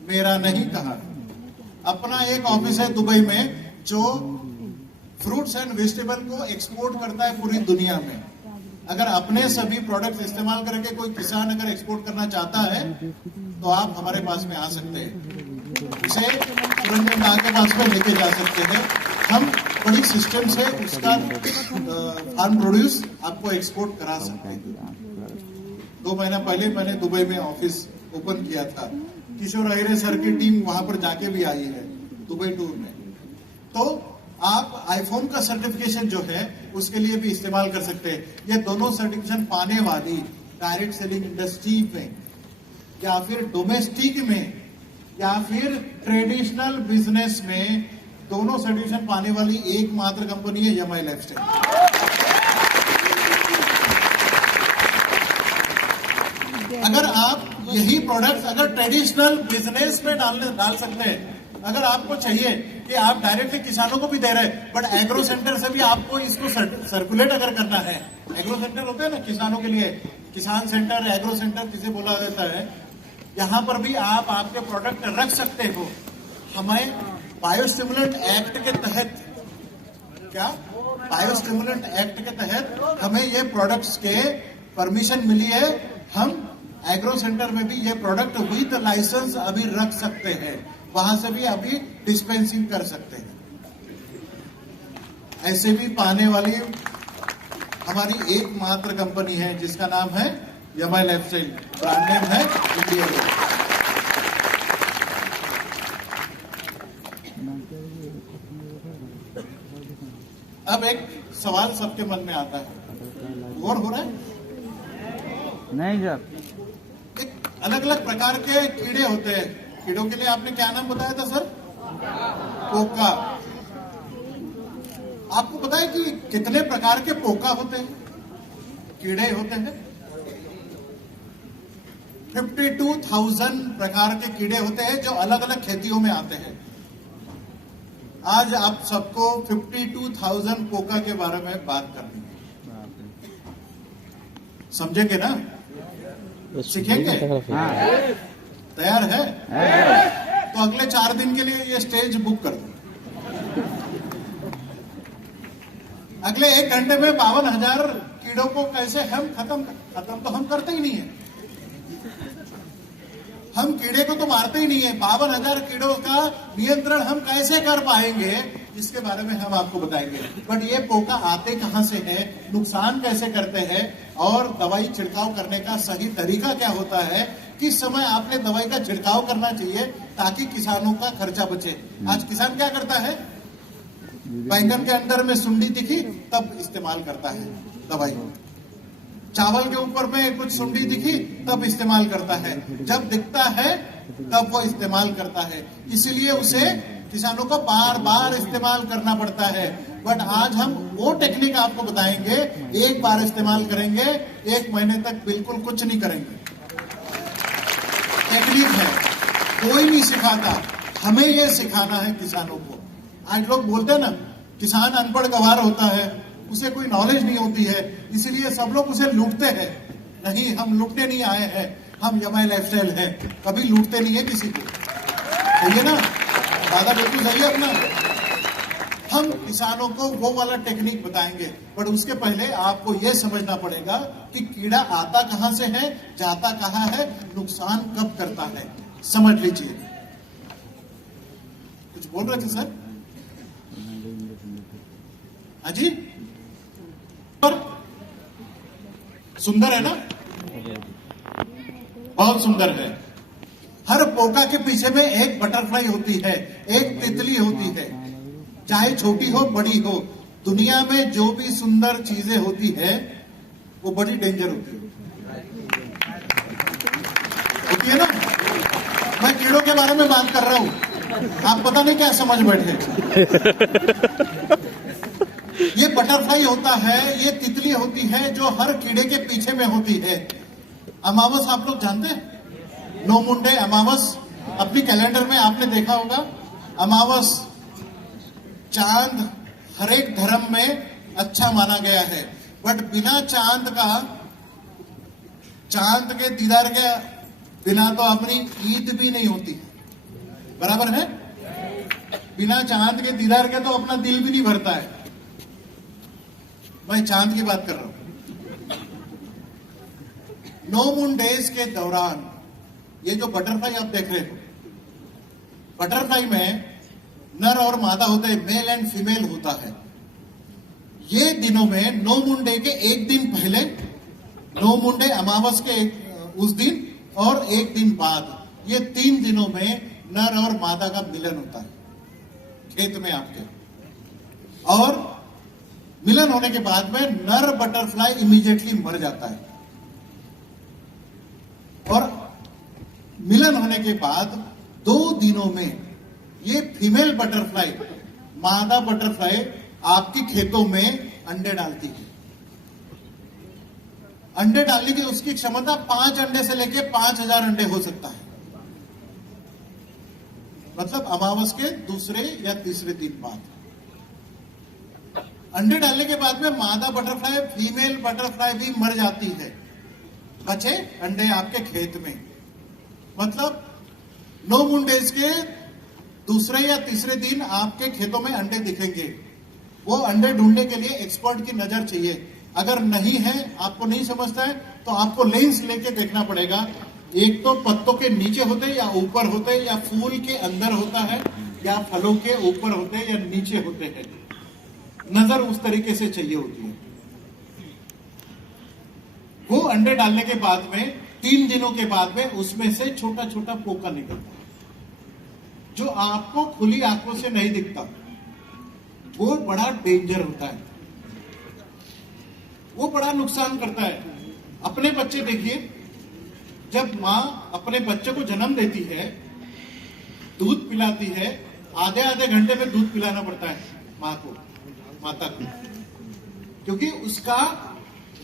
मेरा नहीं कहा, अपना एक ऑफिस है दुबई में जो फ्रूट्स एंड वेजिटेबल को एक्सपोर्ट करता है पूरी दुनिया में। अगर अपने सभी प्रोडक्ट्स इस्तेमाल करके कोई किसान अगर एक्सपोर्ट करना चाहता है तो आप हमारे पास में आ सकते हैं, उसे सुरंजन दा के पास में लेके जा सकते हैं। हम बड़ी सिस्टम से उसका फार्म प्रोड्यूस आपको एक्सपोर्ट करा सकते हैं। 2 महीना पहले मैंने दुबई में ऑफिस ओपन किया था। किशोर अहिरे सर की टीम वहां पर जाके भी आई है दुबई टूर में। तो आप आईफोन का सर्टिफिकेशन जो है उसके लिए भी इस्तेमाल कर सकते हैं। ये दोनों सर्टिफिकेशन पाने वाली डायरेक्ट सेलिंग इंडस्ट्री में या फिर डोमेस्टिक में या फिर ट्रेडिशनल बिजनेस में, दोनों सर्टिफिकेशन पाने वाली एकमात्र कंपनी है यमाई लाइफस्टाइल। अगर आप यही प्रोडक्ट्स अगर ट्रेडिशनल बिजनेस में डाल सकते हैं, अगर आपको चाहिए कि आप डायरेक्टली किसानों को भी दे रहे हैं बट एग्रो सेंटर से भी आपको इसको सर्कुलेट अगर करना है, एग्रो सेंटर होते हैं ना किसानों के लिए, किसान सेंटर, एग्रो सेंटर जिसे बोला जाता है, यहां पर भी आप आपके प्रोडक्ट रख सकते हो। हमें बायोस्टिमुलेंट एक्ट के तहत, क्या बायोस्टिमुलेंट एक्ट के तहत हमें ये प्रोडक्ट्स के परमिशन मिली है। हम एग्रो सेंटर में भी ये प्रोडक्ट विद लाइसेंस अभी रख सकते हैं, वहां से भी अभी डिस्पेंसिंग कर सकते हैं। ऐसे भी पाने वाली हमारी एकमात्र कंपनी है जिसका नाम है यमाई लाइफस्टाइल, ब्रांड नेम है इंडिया। अब एक सवाल सबके मन में आता है, गौर हो रहा है? नहीं सर, अलग अलग प्रकार के कीड़े होते हैं। कीड़ों के लिए आपने क्या नाम बताया था सर? पोका। आपको पता है कि कितने प्रकार के पोका होते हैं, कीड़े होते हैं? 52,000 प्रकार के कीड़े होते हैं जो अलग अलग खेतियों में आते हैं। आज आप सबको 52,000 पोका के बारे में बात करनी है, समझेंगे ना? सीखेंगे? तैयार है? तो अगले 4 दिन के लिए ये स्टेज बुक कर दो। अगले 1 घंटे में 52,000 कीड़ों को कैसे हम खत्म तो हम करते ही नहीं है। हम कीड़े को तो मारते ही नहीं है, 52,000 कीड़ों का नियंत्रण हम कैसे कर पाएंगे इसके बारे में हम आपको बताएंगे। बट ये पोका आते कहां से है, नुकसान कैसे करते हैं और दवाई छिड़काव करने का सही तरीका क्या होता है, किस समय आपने दवाई का छिड़काव करना चाहिए ताकि किसानों का खर्चा बचे। आज किसान क्या करता है, बैंगन के अंदर में सुंडी दिखी तब इस्तेमाल करता है दवाई। चावल के ऊपर में कुछ सुंडी दिखी तब इस्तेमाल करता है, जब दिखता है तब वो इस्तेमाल करता है। इसीलिए उसे किसानों को बार बार इस्तेमाल करना पड़ता है। बट आज हम वो टेक्निक आपको बताएंगे, एक बार इस्तेमाल करेंगे, 1 महीने तक बिल्कुल कुछ नहीं करेंगे। टेक्निक है, कोई नहीं सिखाता, हमें ये सिखाना है किसानों को। आज लोग बोलते हैं ना, किसान अनपढ़ गवार होता है, उसे कोई नॉलेज नहीं होती है, इसीलिए सब लोग उसे लूटते हैं। नहीं, हम लूटने नहीं आए हैं, हम यमाई लाइफस्टाइल है, कभी लूटते नहीं है किसी को। सही है ना? दादा बिल्कुल सही है अपना। हम किसानों को वो वाला टेक्निक बताएंगे, बट उसके पहले आपको यह समझना पड़ेगा कि कीड़ा आता कहां से है, जाता कहां है, नुकसान कब करता है, समझ लीजिए। कुछ बोल रहे थे सर? हाँ जी, सुंदर है ना? बहुत सुंदर है। हर पोका के पीछे में एक बटरफ्लाई होती है, एक तितली होती है, चाहे छोटी हो बड़ी हो। दुनिया में जो भी सुंदर चीजें होती है वो बड़ी डेंजर होती है ना? मैं कीड़ों के बारे में बात कर रहा हूं, आप पता नहीं क्या समझ बैठे। ये बटरफ्लाई होता है, ये तितली होती है जो हर कीड़े के पीछे में होती है। अमावस आप लोग जानते हैं? नो मुंडे अमावस अपनी कैलेंडर में आपने देखा होगा। अमावस चांद हर एक धर्म में अच्छा माना गया है, बट बिना चांद के दीदार के बिना तो अपनी ईद भी नहीं होती, बराबर है? बिना चांद के दीदार के तो अपना दिल भी नहीं भरता है। मैं चांद की बात कर रहा हूं। नो मून डेज के दौरान ये जो बटरफ्लाई आप देख रहे हो, बटरफ्लाई में नर और मादा होते हैं, मेल एंड फीमेल होता है। ये दिनों में नो मून डे के एक दिन पहले, नो मून डे अमावस के उस दिन और एक दिन बाद, ये 3 दिनों में नर और मादा का मिलन होता है खेत में आपके। और मिलन होने के बाद में नर बटरफ्लाई इमीडिएटली मर जाता है, और मिलन होने के बाद 2 दिनों में ये फीमेल बटरफ्लाई, मादा बटरफ्लाई आपकी खेतों में अंडे डालती है। अंडे डालने की उसकी क्षमता 5 अंडे से लेके 5000 अंडे हो सकता है। मतलब अमावस के दूसरे या तीसरे दिन बाद अंडे डालने के बाद में मादा बटरफ्लाई, फीमेल बटरफ्लाई भी मर जाती है, बचे अंडे आपके खेत में। मतलब नो मून डेज के दूसरे या तीसरे दिन आपके खेतों में अंडे दिखेंगे। वो अंडे ढूंढने के लिए एक्सपर्ट की नजर चाहिए। अगर नहीं है, आपको नहीं समझता है, तो आपको लेंस लेके देखना पड़ेगा। एक तो पत्तों के नीचे होते या ऊपर होते, या फूल के अंदर होता है, या फलों के ऊपर होते या नीचे होते हैं। नजर उस तरीके से चाहिए होती है। वो अंडे डालने के बाद में 3 दिनों के बाद में उसमें से छोटा छोटा पोका निकलता है, जो आपको खुली आंखों से नहीं दिखता। वो बड़ा डेंजर होता है, वो बड़ा नुकसान करता है। अपने बच्चे देखिए, जब माँ अपने बच्चे को जन्म देती है, दूध पिलाती है, आधे आधे घंटे में दूध पिलाना पड़ता है माता को, क्योंकि उसका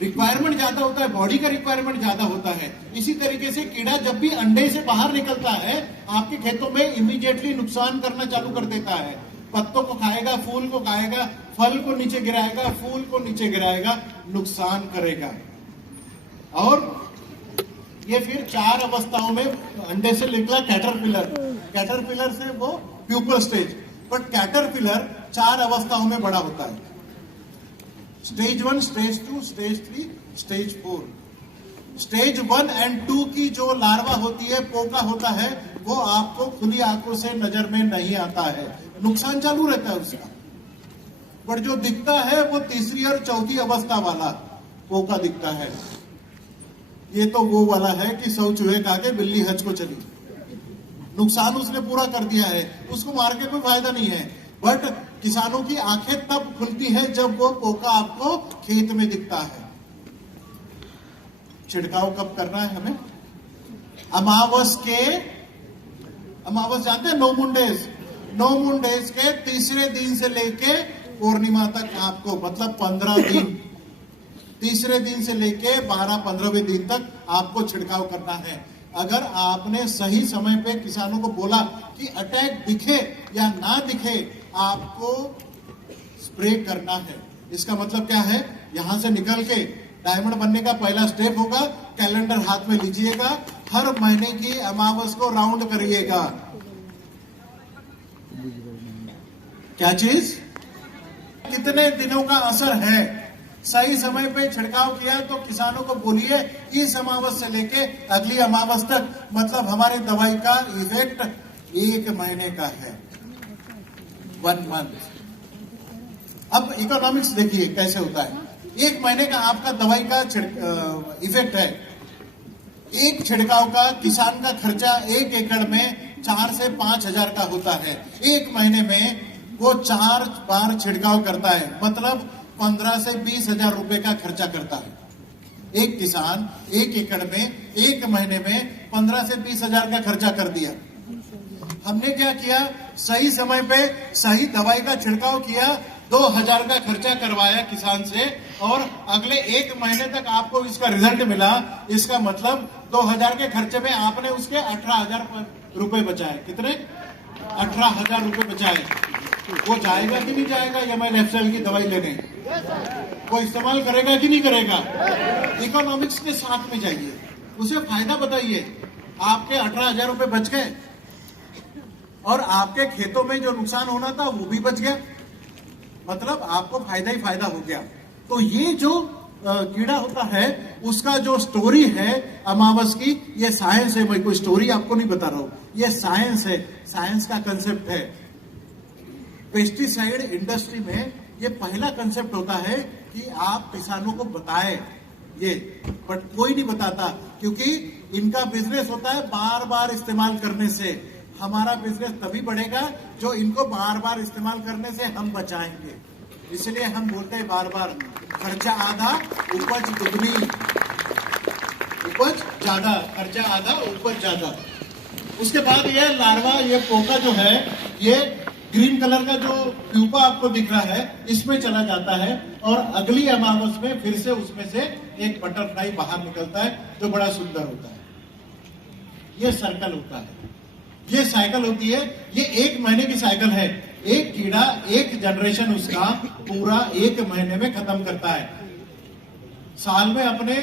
रिक्वायरमेंट ज्यादा होता है, बॉडी का रिक्वायरमेंट ज्यादा होता है। इसी तरीके से कीड़ा जब भी अंडे से बाहर निकलता है, आपके खेतों में इमीडिएटली नुकसान करना चालू कर देता है। पत्तों को खाएगा, फूल को खाएगा, फल को नीचे गिराएगा, फूल को नीचे गिराएगा, नुकसान करेगा। और ये फिर 4 अवस्थाओं में अंडे से निकला कैटरपिलर से वो प्यूपल स्टेज, बट कैटरपिलर 4 अवस्थाओं में बड़ा होता है। Stage 1, stage 2, stage 3, stage 4। Stage 1 और 2 की जो लार्वा होती है, पोका होता है, वो आपको खुली आंखों से नजर में नहीं आता है, नुकसान चालू रहता है उसका। बट जो दिखता है वो 3री और 4थी अवस्था वाला पोका दिखता है। ये तो वो वाला है कि 100 चूहे खा के बिल्ली हज को चली, नुकसान उसने पूरा कर दिया है, उसको मार के कोई फायदा नहीं है। बट किसानों की आंखें तब खुलती है जब वो पोका आपको खेत में दिखता है। छिड़काव कब करना है हमें? अमावस जानते हैं? नो मून डेज के तीसरे दिन से लेके पूर्णिमा तक आपको, मतलब 15 दिन, तीसरे दिन से लेके 12-15वें दिन तक आपको छिड़काव करना है। अगर आपने सही समय पे किसानों को बोला कि अटैक दिखे या ना दिखे, आपको स्प्रे करना है। इसका मतलब क्या है? यहां से निकल के डायमंड बनने का पहला स्टेप होगा, कैलेंडर हाथ में लीजिएगा, हर महीने की अमावस को राउंड करिएगा। क्या चीज? कितने दिनों का असर है? सही समय पे छिड़काव किया तो किसानों को बोलिए इस अमावस से लेके अगली अमावस तक, मतलब हमारी दवाई का इफेक्ट 1 महीने का है, 1 मंथ। अब इकोनॉमिक्स देखिए कैसे होता है। 1 महीने का आपका दवाई का इफेक्ट है। एक छिड़काव का किसान का खर्चा 1 एकड़ में 4 से 5 हजार का होता है। 1 महीने में वो 4 बार छिड़काव करता है, मतलब 15 से 20 हजार रुपए का खर्चा करता है। एक किसान 1 एकड़ में 1 महीने में 15 से 20 हजार का खर्चा कर दिया। हमने क्या किया? सही समय पे सही दवाई का छिड़काव किया, 2000 का खर्चा करवाया किसान से, और अगले 1 महीने तक आपको इसका रिजल्ट मिला। इसका मतलब 2000 के खर्चे में आपने उसके 18,000 रुपए बचाए। कितने? 18,000 रुपए बचाए। वो जाएगा कि नहीं जाएगा MLFL की दवाई लेने? वो इस्तेमाल करेगा कि नहीं करेगा? इकोनॉमिक्स के साथ में जाइए, उसे फायदा बताइए। आपके 18,000 रुपए बच गए और आपके खेतों में जो नुकसान होना था वो भी बच गया, मतलब आपको फायदा ही फायदा हो गया। तो ये जो कीड़ा होता है उसका जो स्टोरी है अमावस की, ये साइंस है। मैं कोई स्टोरी आपको नहीं बता रहा हूं, ये साइंस है, साइंस का कंसेप्ट है। पेस्टिसाइड इंडस्ट्री में ये पहला कंसेप्ट होता है कि आप किसानों को बताएं ये, बट कोई नहीं बताता, क्योंकि इनका बिजनेस होता है बार बार इस्तेमाल करने से। हमारा बिजनेस तभी बढ़ेगा जो इनको बार बार इस्तेमाल करने से हम बचाएंगे। इसलिए हम बोलते हैं बार बार, खर्चा आधा उपज दुगनी, उपज ज्यादा, खर्चा आधा उपज ज्यादा। उसके बाद ये लार्वा, ये पोका जो है, ये ग्रीन कलर का जो प्यूपा आपको दिख रहा है, इसमें चला जाता है और अगली अमावस में फिर से उसमें से एक बटरफ्लाई बाहर निकलता है जो बड़ा सुंदर होता है। ये सर्कल होता है, ये साइकिल होती है। ये 1 महीने की साइकिल है। एक कीड़ा, एक जनरेशन उसका पूरा 1 महीने में खत्म करता है। साल में अपने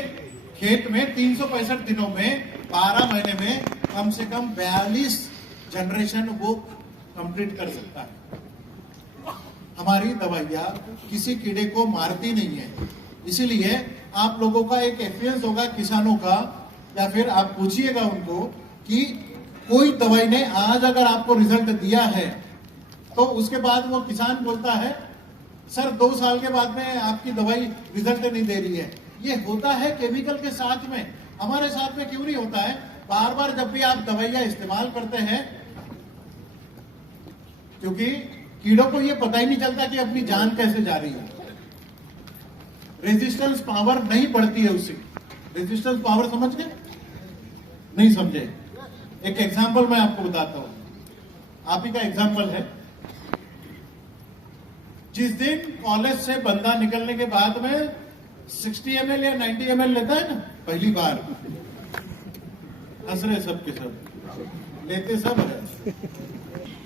खेत में 365 दिनों में 12 महीने में कम से कम 42 जनरेशन वो कंप्लीट कर सकता है। हमारी दवाइयां किसी कीड़े को मारती नहीं है। इसीलिए आप लोगों का एक एक्सपीरियंस होगा किसानों का, या फिर आप पूछिएगा उनको कि कोई दवाई ने आज अगर आपको रिजल्ट दिया है तो उसके बाद वो किसान बोलता है सर 2 साल के बाद में आपकी दवाई रिजल्ट नहीं दे रही है। ये होता है केमिकल के साथ में, हमारे साथ में क्यों नहीं होता है? बार बार जब भी आप दवाइयां इस्तेमाल करते हैं, क्योंकि कीड़ों को ये पता ही नहीं चलता कि अपनी जान कैसे जा रही है। रेजिस्टेंस पावर नहीं बढ़ती है उससे। रेजिस्टेंस पावर समझ गए? नहीं समझे? एक एग्जांपल मैं आपको बताता हूं। आप ही का एग्जांपल है, जिस दिन कॉलेज से बंदा निकलने के बाद में 60 ml या 90 ml लेता है ना पहली बार, हंस रहे सब के सब, लेते सब है,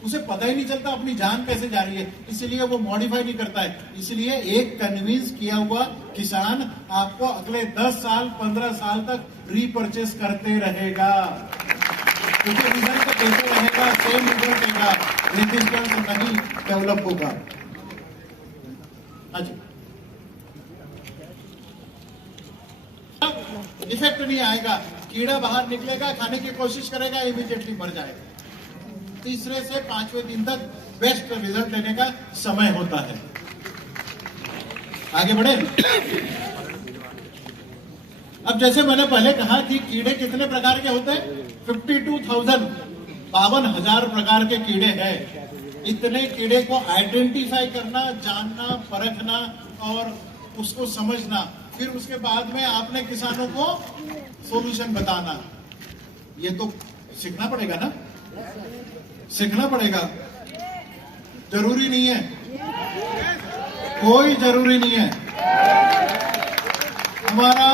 उसे पता ही नहीं चलता अपनी जान कैसे जा रही है, इसलिए वो मॉडिफाई नहीं करता है। इसलिए एक कन्विंस किया हुआ किसान आपको अगले 10 साल 15 साल तक रीपर्चेस करते रहेगा, क्योंकि रिजल्ट कैसे रहेगा, सेम रिजल्ट रहेगा, रेजिस्टेंस नहीं डेवलप होगा। इफेक्ट नहीं आएगा, कीड़ा बाहर निकलेगा, खाने की कोशिश करेगा, इमीडिएटली मर जाएगा। तीसरे से 5वें दिन तक बेस्ट रिजल्ट लेने का समय होता है। आगे बढ़े। अब जैसे मैंने पहले कहा कि कीड़े कितने प्रकार के होते हैं? 52,000 52,000 प्रकार के कीड़े हैं। इतने कीड़े को आइडेंटिफाई करना, जानना, परखना और उसको समझना, फिर उसके बाद में आपने किसानों को सॉल्यूशन बताना, ये तो सीखना पड़ेगा ना, सीखना पड़ेगा। जरूरी नहीं है, कोई जरूरी नहीं है, हमारा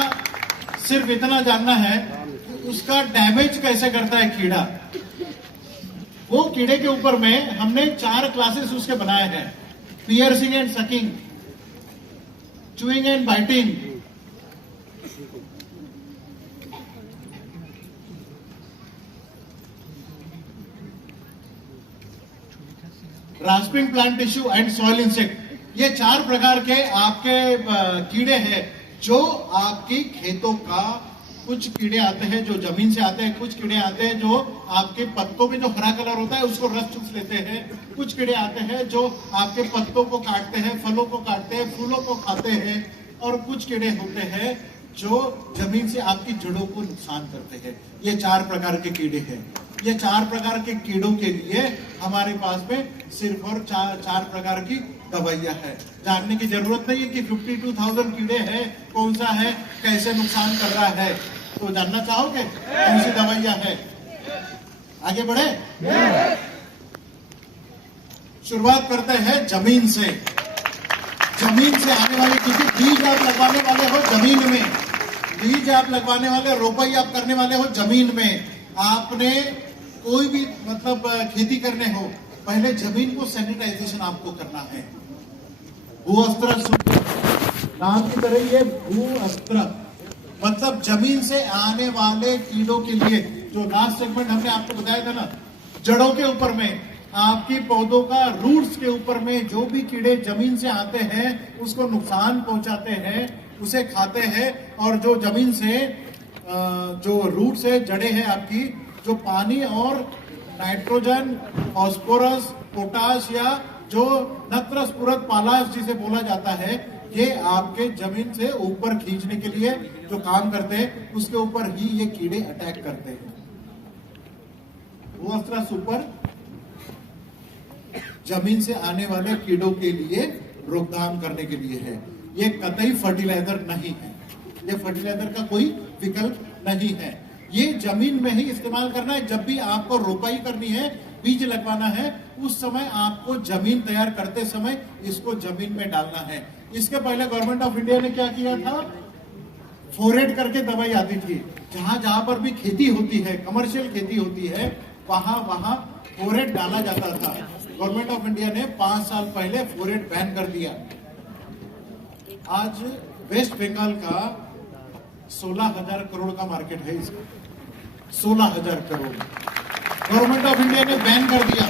सिर्फ इतना जानना है कि उसका डैमेज कैसे करता है कीड़ा। वो कीड़े के ऊपर में हमने 4 क्लासेस उसके बनाए हैं, piercing and sucking, chewing and biting, rasping plant tissue and soil insect. ये 4 प्रकार के आपके कीड़े हैं जो आपकी खेतों का, कुछ कीड़े आते हैं जो जमीन से आते हैं, कुछ कीड़े आते हैं जो आपके पत्तों में जो हरा कलर होता है उसको रस चूस लेते हैं, कुछ कीड़े आते हैं जो आपके पत्तों को काटते हैं, फलों को काटते हैं, फूलों को खाते हैं, और कुछ कीड़े होते हैं जो जमीन से आपकी जड़ों को नुकसान करते हैं। ये 4 प्रकार के कीड़े हैं। ये 4 प्रकार के कीड़ों के लिए हमारे पास में सिर्फ और 4 प्रकार की दवाइयां है। जानने की जरूरत नहीं है कि 52,000 कीड़े हैं, कौन सा है, कैसे नुकसान कर रहा है, तो जानना चाहोगे कौन सी दवाइयां है? आगे बढ़े, शुरुआत करते हैं जमीन से। जमीन से आने वाले, क्योंकि बीज आप लगवाने वाले हो जमीन में, बीज आप लगवाने वाले, रोपाई आप करने वाले हो जमीन में। आपने कोई भी मतलब खेती करने हो, पहले जमीन को सैनिटाइजेशन आपको करना है। भू-अस्त्र, नाम की तरह ये भू-अस्त्र मतलब जमीन से आने वाले कीड़ों के लिए, जो लास्ट सेगमेंट हमने आपको बताया था ना, जड़ों के ऊपर में, आपकी पौधों का रूट्स के ऊपर में जो भी कीड़े जमीन से आते हैं उसको नुकसान पहुंचाते हैं, उसे खाते हैं, और जो जमीन से जो रूट से जड़ें हैं आपकी, जो पानी और नाइट्रोजन, फास्फोरस, पोटाश या जो नत्र स्फुरद पालाश जिसे बोला जाता है, ये आपके जमीन से ऊपर खींचने के लिए जो काम करते हैं उसके ऊपर ही ये कीड़े अटैक करते हैं। भू-अस्त्र सुपर जमीन से आने वाले कीड़ों के लिए रोकथाम करने के लिए है। ये कतई फर्टिलाइजर नहीं है, ये फर्टिलाइजर का कोई विकल्प नहीं है। ये जमीन में ही इस्तेमाल करना है। जब भी आपको रोपाई करनी है, बीज लगवाना है, उस समय आपको जमीन तैयार करते समय इसको जमीन में डालना है। इसके पहले गवर्नमेंट ऑफ इंडिया ने क्या किया था, फोरेट करके दवाई आती थी। जहां जहां पर भी खेती होती है, कमर्शियल खेती होती है, वहां वहां फोरेट डाला जाता था। गवर्नमेंट ऑफ इंडिया ने 5 साल पहले फोरेट बैन कर दिया। आज वेस्ट बंगाल का 16,000 करोड़ का मार्केट है इसका, 16,000 करोड़। गवर्नमेंट ऑफ इंडिया ने बैन कर दिया।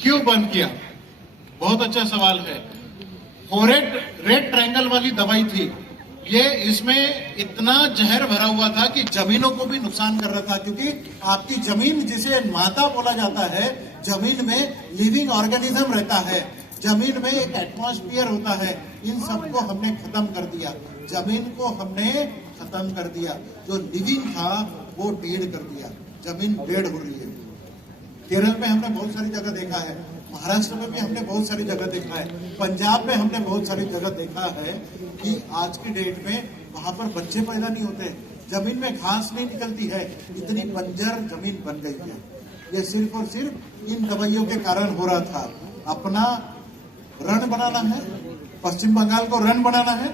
क्यों बंद किया? बहुत अच्छा सवाल है। फोरेट रेड ट्रायंगल वाली दवाई थी, ये इसमें इतना जहर भरा हुआ था कि जमीनों को भी नुकसान कर रहा था, क्योंकि आपकी जमीन जिसे माता बोला जाता है, जमीन में लिविंग ऑर्गेनिज्म रहता है, जमीन में एक एटमॉस्फेयर होता है, इन सबको हमने खत्म कर दिया, जमीन को हमने खत्म कर दिया। जो लिविंग था वो डेड कर दिया, जमीन डेड हो रही है। केरल में हमने बहुत सारी जगह देखा है, महाराष्ट्र में भी हमने बहुत सारी जगह देखा है, पंजाब में हमने बहुत सारी जगह देखा है कि आज की डेट में वहां पर बच्चे पैदा नहीं होते, जमीन में घास नहीं निकलती है, इतनी बंजर जमीन बन गई है। ये सिर्फ और सिर्फ इन दवाइयों के कारण हो रहा था। अपना रण बनाना है, पश्चिम बंगाल को रण बनाना है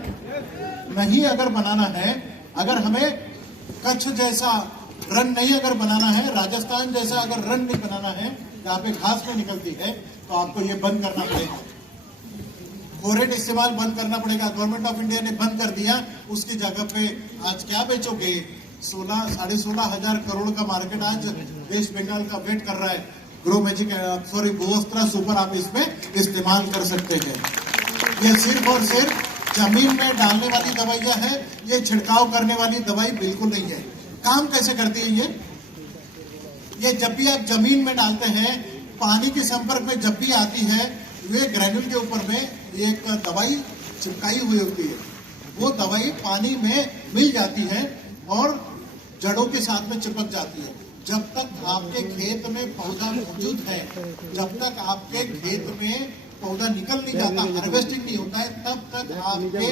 नहीं, अगर बनाना है, अगर हमें कच्छ जैसा रण नहीं अगर बनाना है, राजस्थान जैसा अगर रण नहीं बनाना है जहाँ पे घास में निकलती है, तो आपको ये बंद करना पड़ेगा, फोरेट इस्तेमाल बंद करना पड़ेगा। गवर्नमेंट ऑफ इंडिया ने बंद कर दिया, उसकी जगह पे आज क्या बेचोगे? 16,500 करोड़ का मार्केट आज वेस्ट बंगाल का वेट कर रहा है। ग्रो मैजिक भू-अस्त्र सुपर आप इसमें इस्तेमाल कर सकते हैं। ये सिर्फ और सिर्फ जमीन में डालने वाली दवाइयां है, ये छिड़काव करने वाली दवाई बिल्कुल नहीं है। काम कैसे करती है ये जब भी आप जमीन में डालते हैं, पानी के संपर्क में जब भी आती है, वे ग्रैन्यूल के ऊपर में एक दवाई चिपकाई हुई होती है, वो दवाई पानी में मिल जाती है और जड़ों के साथ में चिपक जाती है। जब तक आपके खेत में पौधा मौजूद है, जब तक आपके खेत में पौधा निकल नहीं जाता, हार्वेस्टिंग नहीं होता है, तब तक आपके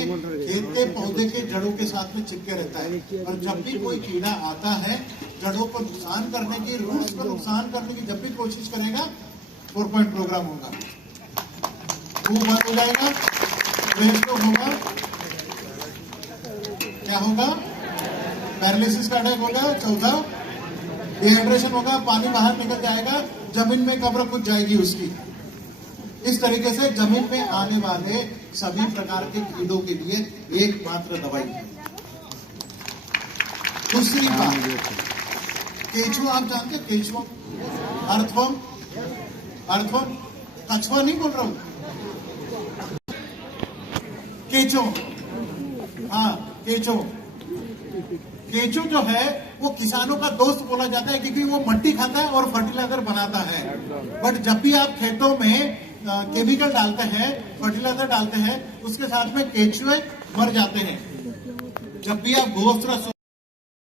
खेत के पौधे के जड़ों के साथ में चिपके रहता है। और जब भी कोई कीड़ा आता है, जड़ों को नुकसान करने की, रूट्स को नुकसान करने की जब भी कोशिश करेगा, 4 पॉइंट प्रोग्राम होगा, वो बंद हो जाएगा, ब्रेन होगा, क्या होगा, पैरालिसिस का अटैक होगा, 14 डिहाइड्रेशन होगा, पानी बाहर निकल जाएगा, जमीन में कब्र कुछ जाएगी उसकी। इस तरीके से जमीन में आने वाले सभी प्रकार के कीड़ों के लिए एकमात्र दवाई है। दूसरी बात, केचुआ आप जानते हैं, केचुआ, अर्थवर्म, अर्थवर्म, कछुआ नहीं बोल रहा हूं, केचो, हाँ केचो। केचो जो है वो किसानों का दोस्त बोला जाता है, क्योंकि वो मट्टी खाता है और फर्टिलाइजर बनाता है। बट जब भी आप खेतों में केमिकल डालते हैं, फर्टिलाइजर डालते हैं, उसके साथ में केचुए मर जाते हैं। जब भी आप गोश्त